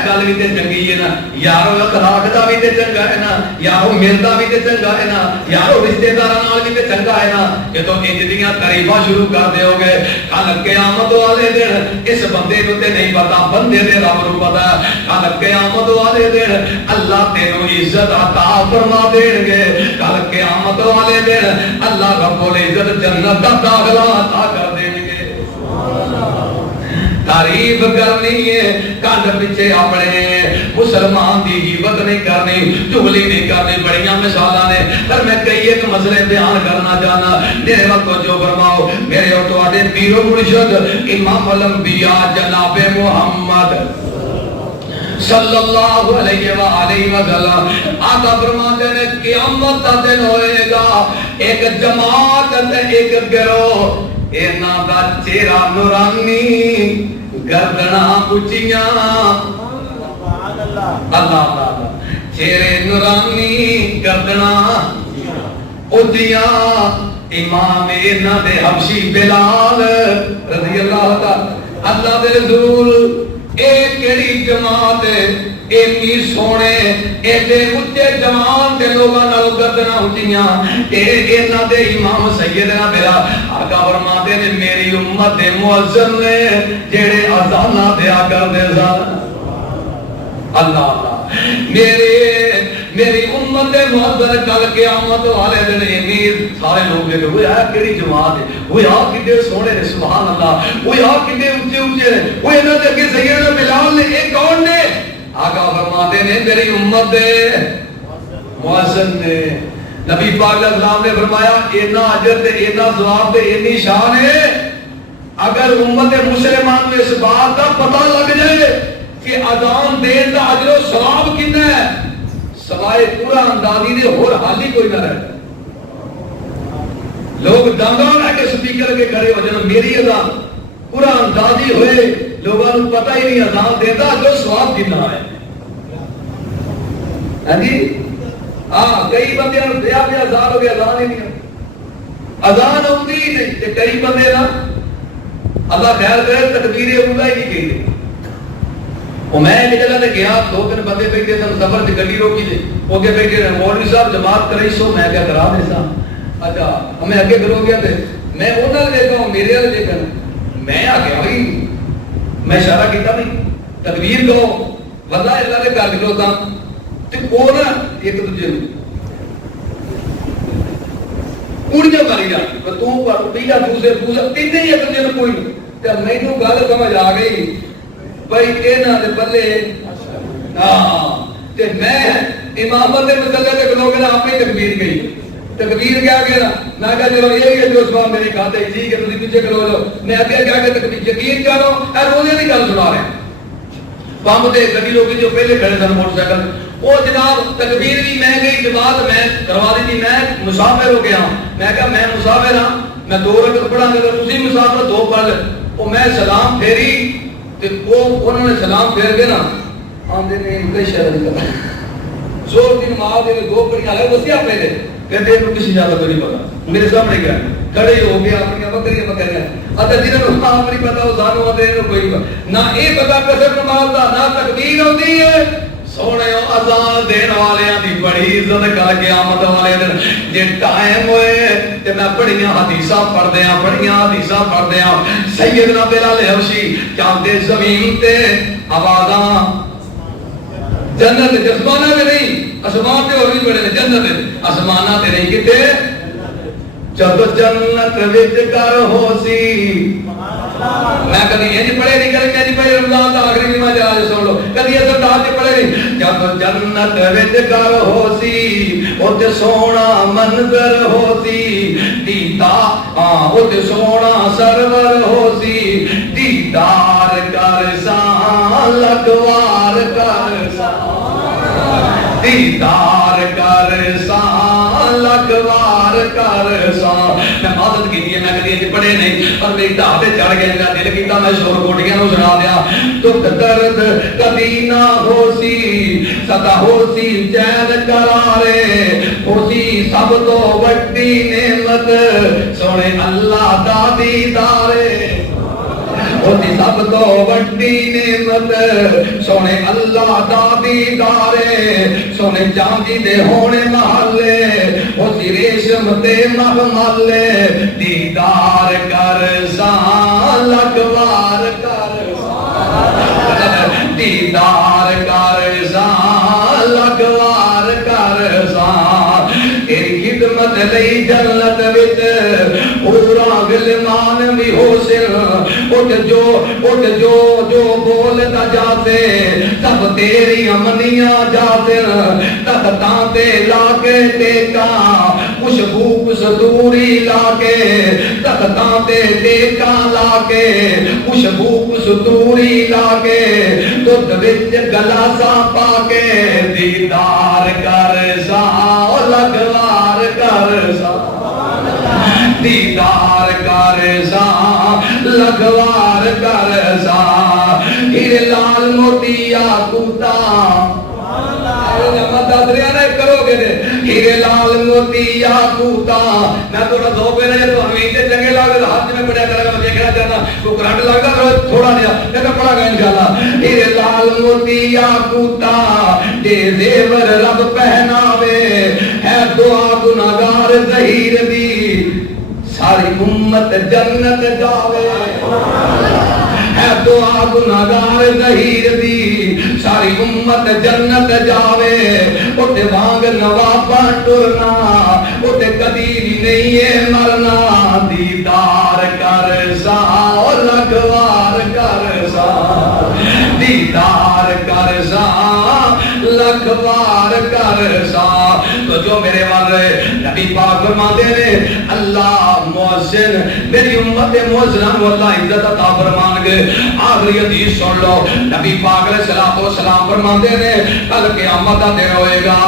گل بھی چنگی ہے نا یار اخلاق کا بھی چنگا ہے نا یار ملتا بھی چنگا ہے نا یار رشتے دار بھی چنگا ہے نا کہ تو انج دیاں تعریفاں شروع کر دیو گے کل قیامت والے دن اس بندے کو تے نہیں پتا بندے دے رب نوں پتا کل قیامت والے دن اللہ تینوں عزت عطا فرما دین گے کل قیامت والے دن اللہ رب العزت جنت دا داخلہ عطا کر دین گے تعریف کرنی ہے کنڈ پیچھے اپنے مسلمان دی غیبت نہیں کرنی چغلی نہیں کرنی بڑیاں مثالاں نے پر میں کئی ایک مسئلے بیان کرنا چاہنا میرے وقت جو فرماؤ میرے اور تواڈے پیر و مرشد امام الانبیاء جناب محمد صلی اللہ علیہ وآلہ وسلم آقا فرماتے ہیں قیامت کا دن ہوئے گا ایک جماعت ایک گروہ اینا دا چہرہ نورانی گردنا اونچیاں اللہ تعالی چہرے نورانی گردنا اونچیاں امام اینا دے حبشی بلال رضی اللہ تعالی اللہ دے رسول ایک کیڑی جماعت ایمی سونے ایڈے اچھے جوان دے لوگاں نال گردنا اونچیاں اینا دے امام سیدنا میرا آقا فرماتے نے میری امت دے مؤذن نے جڑے اذاناں دیا کردے سن اللہ میری امت دے مؤذن کل قیامت والے دن ایمی سارے لوگ دے وہ ہے کیڑی جماعت ہے وہ یا کڈے سونے نے سبحان اللہ وہ یا کڈے اونچے اونچے نے وہ انہاں دے اگے سیدنا بلال نے ایک کون نے آقا فرماتے نے میری امت دے مؤذن نے نبی پاک علیہ السلام نے فرمایا اینا اجر تے اینا ثواب تے اینی شان ہے اگر امت مسلمان کو اس بات کا پتہ لگ جائے کہ اذان دین دا اجر و ثواب کتنا ہے سوائے پورا اندازی دے اور حال ہی کوئی نہ رہتا لوگ دنگا رہ کے سپیکر کے کھڑے ہو جانا میری اذان پورا اندازی ہوئے لوگوں کو پتہ ہی نہیں اذان دیتا جو ثواب کتنا ہے ہاں جی ہاں کئی بندے دیا بھی اذان ہو گیا اذان ہی نہیں اذان ہوتی ہی نہیں کئی بندے نا اللہ خیر کرے تکبیر اولا ہی نہیں کہتے وہ میں ایک جگہ تے گیا دو تین بندے بیٹھے سن سفر تے گڈی روکی تے اوگے بیٹھے رہے مولوی صاحب جماعت کرے سو میں کیا کرا دے سا اچھا ہمیں اگے کرو گیا تے میں انہاں نے دیکھا میرے والے دیکھا میں آ گیا بھائی میں اشارہ کیتا نہیں تکبیر کرو واللہ اللہ نے کر کھلوتا تے کو نا ایک دوسرے نوں کڑیاں ماری جان تو پر پہلا دوسرے تین ہی ایک دوسرے نوں کوئی نہیں تے مینوں گل سمجھ آ گئی بھائی کہنا دے بلے ہاں تے میں امامت دے مسئلے تے کھلو کے نا اپنی تکبیر گئی تکبیر کیا کہنا میں کہا چلو یہی ہے جو سوال میرے کھاتے ٹھیک ہے تسی پیچھے کھلو جاؤ میں اگے کیا کہ تکبیر یقین کرو اے روزے دی گل سنا رہے ہیں پمپ تے گڈی لوگ جو پہلے کھڑے سن موٹر سائیکل وہ جناب تکبیر بھی میں گئی جماعت میں کروا دی تھی میں مسافر ہو گیا میں کہا میں مسافر ہاں میں دو رکعت پڑھاں گا اگر تسی مسافر دو پڑھ لے وہ میں سلام پھیری تے وہ انہوں نے سلام پھیر کے نا آندے نے کئی شہر نکلا زور کی نماز دے دو پڑھیاں لے وسیع پہلے کہتے ہیں کسی جگہ تو نہیں پتا میرے سامنے گیا کھڑے ہو گیا اپنی بکریاں بکریاں اچھا جنہوں نے آپ نہیں پتا وہ سانو آتے ہیں کوئی نہ یہ پتا کسر نماز دا نہ تکبیر ہوتی ہے سونے اذان دین والیاں دی بڑی عزت کر کے آمد والے دن جے ٹائم ہوئے تے میں بڑیاں حدیثاں پڑھ دیاں سیدنا بلال حبشی چاہتے زمین تے آوازاں جنت جسمانہ میں نہیں اسمان تے اور بھی بڑے جنت اسمانہ تے نہیں کتے جب جنت وچ کر ہو سی میں کبھی یہ نہیں پڑھے نہیں کریں میں نہیں پڑھے رمضان دا آخری نماز آج سن لو کبھی یہ سردار نہیں پڑھے نہیں جب جنت وچ کر ہو سی اوتے سونا منظر ہو سی دیتا اوتے سونا سرور ہو سی دیدار کر سان لگوار کر دیدار کر سا لکھ وار کر سا. میں عادت کی ہے میں کدی پڑھے نہیں پر میری ڈھا تے چڑھ گیا میرا دل کیتا میں شور کوٹیاں نو سنا دیا. دکھ درد کبھی نہ ہو سی سدا ہو سی چین کرارے ہو سی سب تو وڈی نعمت سونے اللہ دا دیدارے ہوتی سب تو وڈی نعمت سونے اللہ دا دیدارے سونے چاندی دے ہونے محلے ہوتی ریشم تے مخملے دیدار کر سا لکھ وار کر سا دیدار کر سا لکھ وار کر سا تیری خدمت لئی جنت وچ پورا غلمان بھی ہو سن اٹھ جو بولتا جاتے سب تیری امنیاں جاتے تختاں تے لا کے ٹیکا خوشبو کسدوری لا کے تختاں تے ٹیکا لا کے خوشبو کسدوری لا کے دودھ وچ گلاسا پا کے دیدار کر سا لکھ وار کر سا دیدار کر سا لکھ وار کر سا. ہیرے لال موتی یاقوتا کرو گے ہیرے لال موتی یاقوتا. میں تھوڑا دو پہلے تو ہمیں چنگے لگے ہاتھ میں پڑیا کرا میں دیکھنا چاہتا کوئی کرنٹ لگتا تھوڑا جہا لیکن پڑا گا انشاءاللہ. ہیرے لال موتی یاقوتا دے زیور رب پہناوے ہے دعا گناہگار ظہیر دی ساری امت جنت جاوے ہے دعا گناہگار ظہیر دی ساری امت جنت جاوے. اٹھے وانگ نوابا ٹرنا اٹھے کدی بھی نہیں ہے مرنا دیدار کر سا لکھ وار کر سا دیدار کر سا لکھ وار کر سا. تو جو میرے والے نبی پاک فرماتے ہیں اللہ محسن میری امت محسنہ کو اللہ عزت عطا فرمان گے. آخری حدیث سن لو نبی پاک علیہ الصلوۃ والسلام فرماتے ہیں کل قیامت دا دن ہوئے گا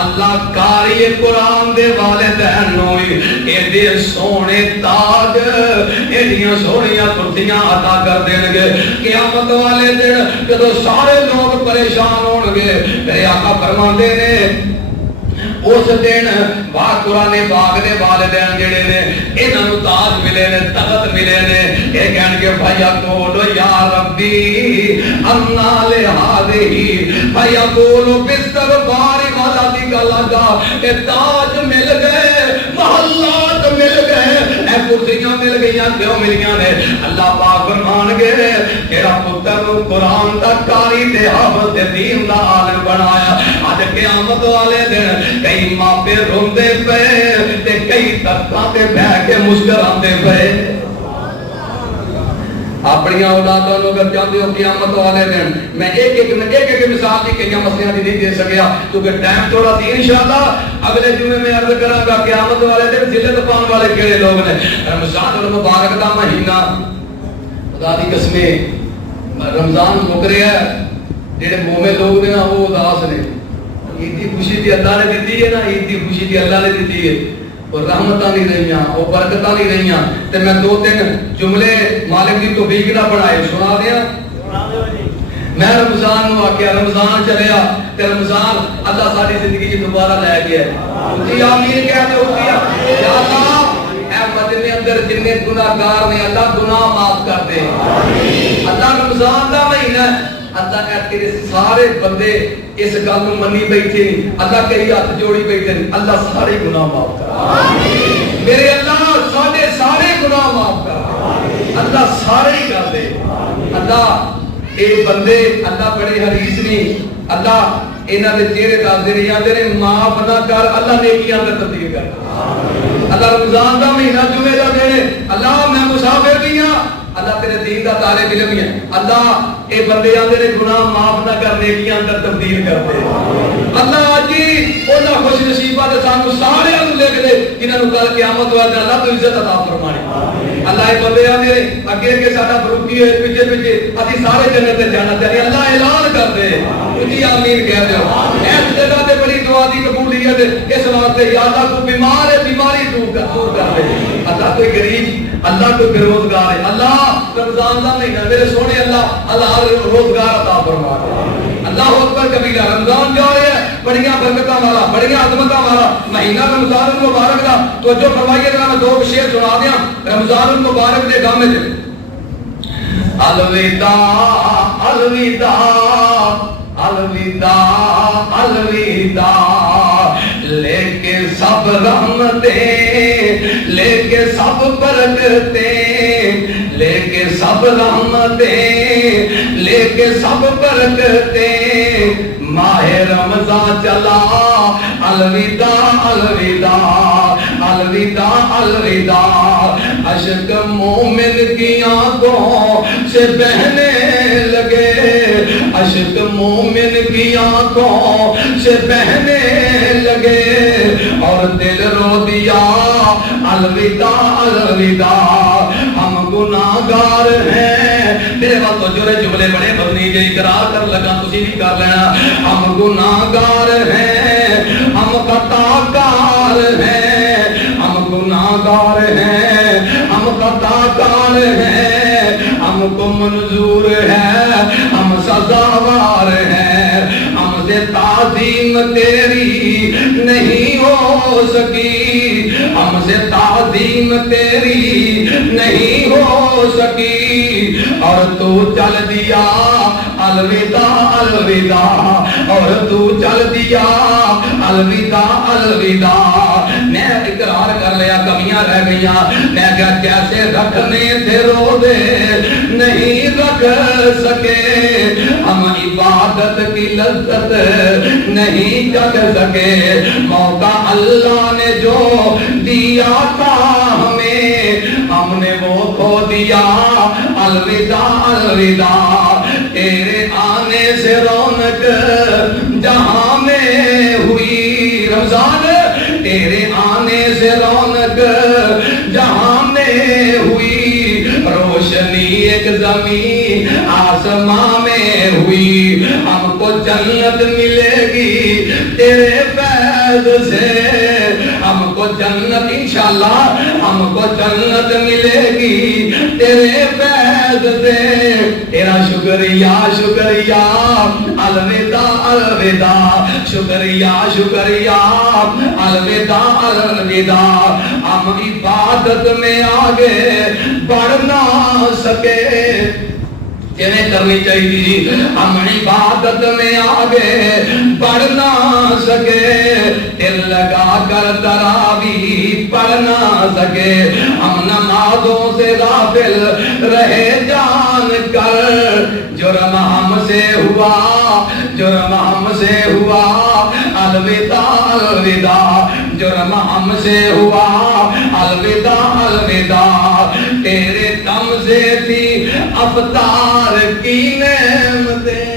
اللہ کاری قرآن دے والدین نوئی ایڈے سونے تاج ایڈیاں سونیاں کرتیاں عطا کر دیں گے. قیامت والے دن جدو سارے لوگ پریشان ہون گے میرے آقا فرماتے ہیں اس دن باغ قرآن باغ دے والدین جڑے نے انہاں نوں تاج ملے نے تخت ملے نے اے کہن کے بھائی کولو یا ربی انا لہذہ بھائی کولو باستغفار والا دی گلا اے تاج مل گئے محلات مل گئے اے کرسیاں مل گئیاں کیوں ملیاں نے اللہ پاک فرمان گے تیرا پتر قرآن دا قاری تے حافظ تے دین دا عالم بنایا. اج قیامت والے دن کئی ماپے روندے پے تے کئی تختاں تے بیٹھ کے مسکراندے پے. اپنی اولادوں کو اگر چاہتے ہو قیامت والے دن میں ایک مثال دی کئی مسئلہ نہیں دے سکیا کیونکہ ٹائم تھوڑا تھی انشاءاللہ اگلے جمعے میں عرض کراں گا قیامت والے دن ذلت پاؤں والے کیڑے لوگ نے. رمضان المبارک دا مہینہ خدا دی قسمیں رمضان مک رہا ہے جڑے مومن لوگ نے وہ اداس نے. عید کی خوشی دی اللہ نے دیتی ہے نا عید کی خوشی دی اللہ نے دیتی ہے اور رحمتاں نہیں رہیاں اور برکتاں نہیں رہیاں. تے میں دو تین جملے مالک دی توفیق نہ بنائے سنا دیا. میں رمضان نو آکھیا رمضان چلیا تے رمضان اللہ ساری زندگی چ دوبارہ لے گیا. اسی آمین کہتے اسی یا اللہ اے مدینے اندر جننے گناہگار نے اللہ گناہ معاف کر دے. اللہ رمضان دا مہینہ اللہ اے تیرے سارے بندے اس گل نوں منی بیٹھے نہیں اللہ کئی ہاتھ جوڑی بیٹھے نہیں اللہ سارے گناہ معاف کر میرے اللہ سارے سارے گناہ معاف کر اللہ سارے ہی کر دے. اللہ اے بندے اللہ بڑے حریص نہیں اللہ انہاں دے چہرے دسدے نہیں آندے نے معاف نہ کر اللہ نیکیاں تے تبدیل کر. اللہ رمضان دا مہینہ جمعے دا دن اللہ میں مسافر بھی ہاں اللہ تیرے دین دا طالب علم ہے اللہ اے بندے آندے نے گناہ معاف نہ کر نیکیاں اندر تبدیل کر دے اللہ جی انہاں خوش نصیباں تے سانو سارے نوں لکھ دے جنہاں نوں کل قیامت والے اللہ تو عزت عطا فرمائے اللہ اے بندے آندے اگے اگے ساڈا فروخی ہے پیچھے پیچھے اسی سارے جنت تے جانا چاہیے اللہ اعلان کر دے اونچی آمین کہہ دے اس جگہ تے بڑی دعا دی قبولیت اس واسطے یا اللہ تو بیمار ہے بیماری دور کر دے اللہ کوئی غریب اللہ کوئی بے روزگار ہے اللہ رمضان دا مہینہ میرے سونے اللہ روزگار عطا فرما دے اللہ اکبر کبیرہ رمضان جو ہے بڑیاں برکتاں والا بڑیاں عظمتاں والا مہینہ رمضان المبارک دا تو جو فرمائیے ذرا میں دو شعر سنا دیاں رمضان المبارک دے گام وچ الوداع الوداع الوداع الوداع لے کے سب رحمتیں لے کے سب برکتیں لے کے سب رحمتیں لے کے سب برکتیں ماہ رمضان چلا الوداع الوداع الوداع الوداع اشک مومن کی آنکھوں سے بہنے لگے اشک مومن کی آنکھوں سے بہنے لگے اور دل رو دیا الوداع الوداع ہم گناہگار ہیں میرے بات تو جو جملے بڑے مدنی جی اقرار کر لگا تسی بھی کر لینا ہم گناہگار ہیں ہم خطاکار ہیں ہم گناہگار ہیں ہم خطاکار ہیں ہم کو منظور ہے ہم سزاوار ہیں ہم سے تعظیم تیری نہیں ہو سکی ہم سے تعظیم تیری نہیں ہو سکی اور تو چل دیا الوداع الوداع اور تو چل دیا الوداع الوداع میں اقرار کر لیا کمیاں رہ گئیاں میں کہا کیسے رکھنے تھے روزے نہیں رکھ سکے ہم عبادت کی لذت نہیں چکھ سکے موقع اللہ نے جو دیا تھا ہمیں ہم نے وہ کھو دیا الوداع الوداع تیرے آنے سے رونق جہاں میں ہوئی رمضان تیرے آنے سے رونق جہاں میں ہوئی روشنی ایک زمین آسمان میں ہوئی ہم کو جنت ملے گی تیرے فیض سے ہم کو جنت انشاءاللہ ہم کو جنت ملے گی تیرے فیض سے تیرا شکریہ شکریہ الوداع الوداع شکریہ شکریہ الوداع الوداع ہم عبادت میں آگے بڑھ نہ سکے جنہیں کرنی چاہیے ہم عبادت میں آگے بڑھ نہ سکے دل لگا کر تراویح پڑھ نہ سکے ہم نمازوں سے غافل رہے جان کر جرم ہم سے ہوا جرم ہم سے ہوا الوداع الوداع جرم ہم سے ہوا الوداع الوداع تیرے دم سے تھی افطار کی نعمتیں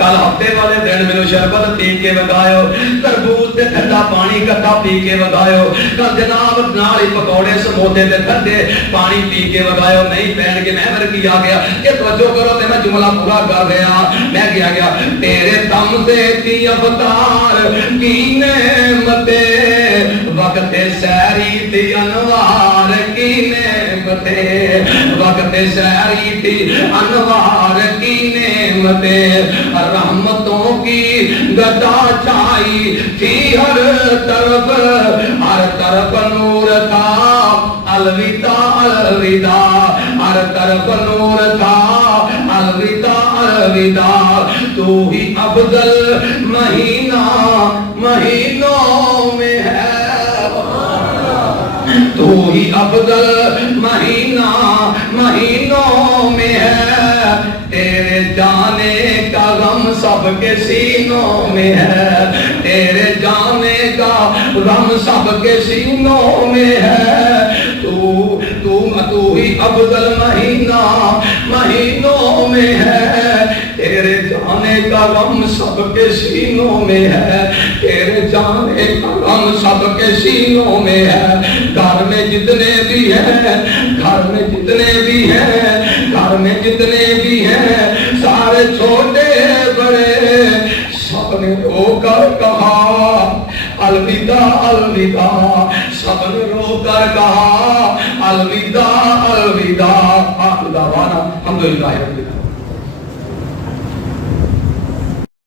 کل ہفتے والے دن میں شربت پی کے وگایو تربوز تے ٹھنڈا پانی کٹا پی کے وگایو کل جناب نال پکوڑے سموسے تے ٹھنڈے پانی پی کے وگایو نہیں پہن کے میں کیا گیا کہ توجہ کرو تے میں جملہ پورا کر رہا میں کیا گیا تیرے دم سے تھی افطار کی نعمتیں وقت سحری تھی انوار کی نعمتیں وقت سحری تھی انوار کی نعمتیں رحمتوں کی گدا چھائی تھی ہر طرف نور تھا الوداع الوداع ہر طرف نور تھا الوداع الوداع تو ہی افضل مہینہ مہینوں میں ہے تو ہی افضل مہینہ مہینوں میں ہے تیرے جانے کا غم سب کے سینوں میں ہے تیرے جانے کا غم سب کے سینوں میں ہے تو کا غم سب کے سینوں میں ہے، تیرے جانے کا غم سب کے سینوں میں ہے، گھر میں جتنے بھی ہیں، گھر میں جتنے بھی ہیں، گھر میں جتنے بھی ہیں، سارے چھوٹے بڑے سب نے رو کر کہا الوداع الوداع، سب نے رو کر کہا الوداع الوداع۔ آخر دعوانا الحمدللہ رب العالمین۔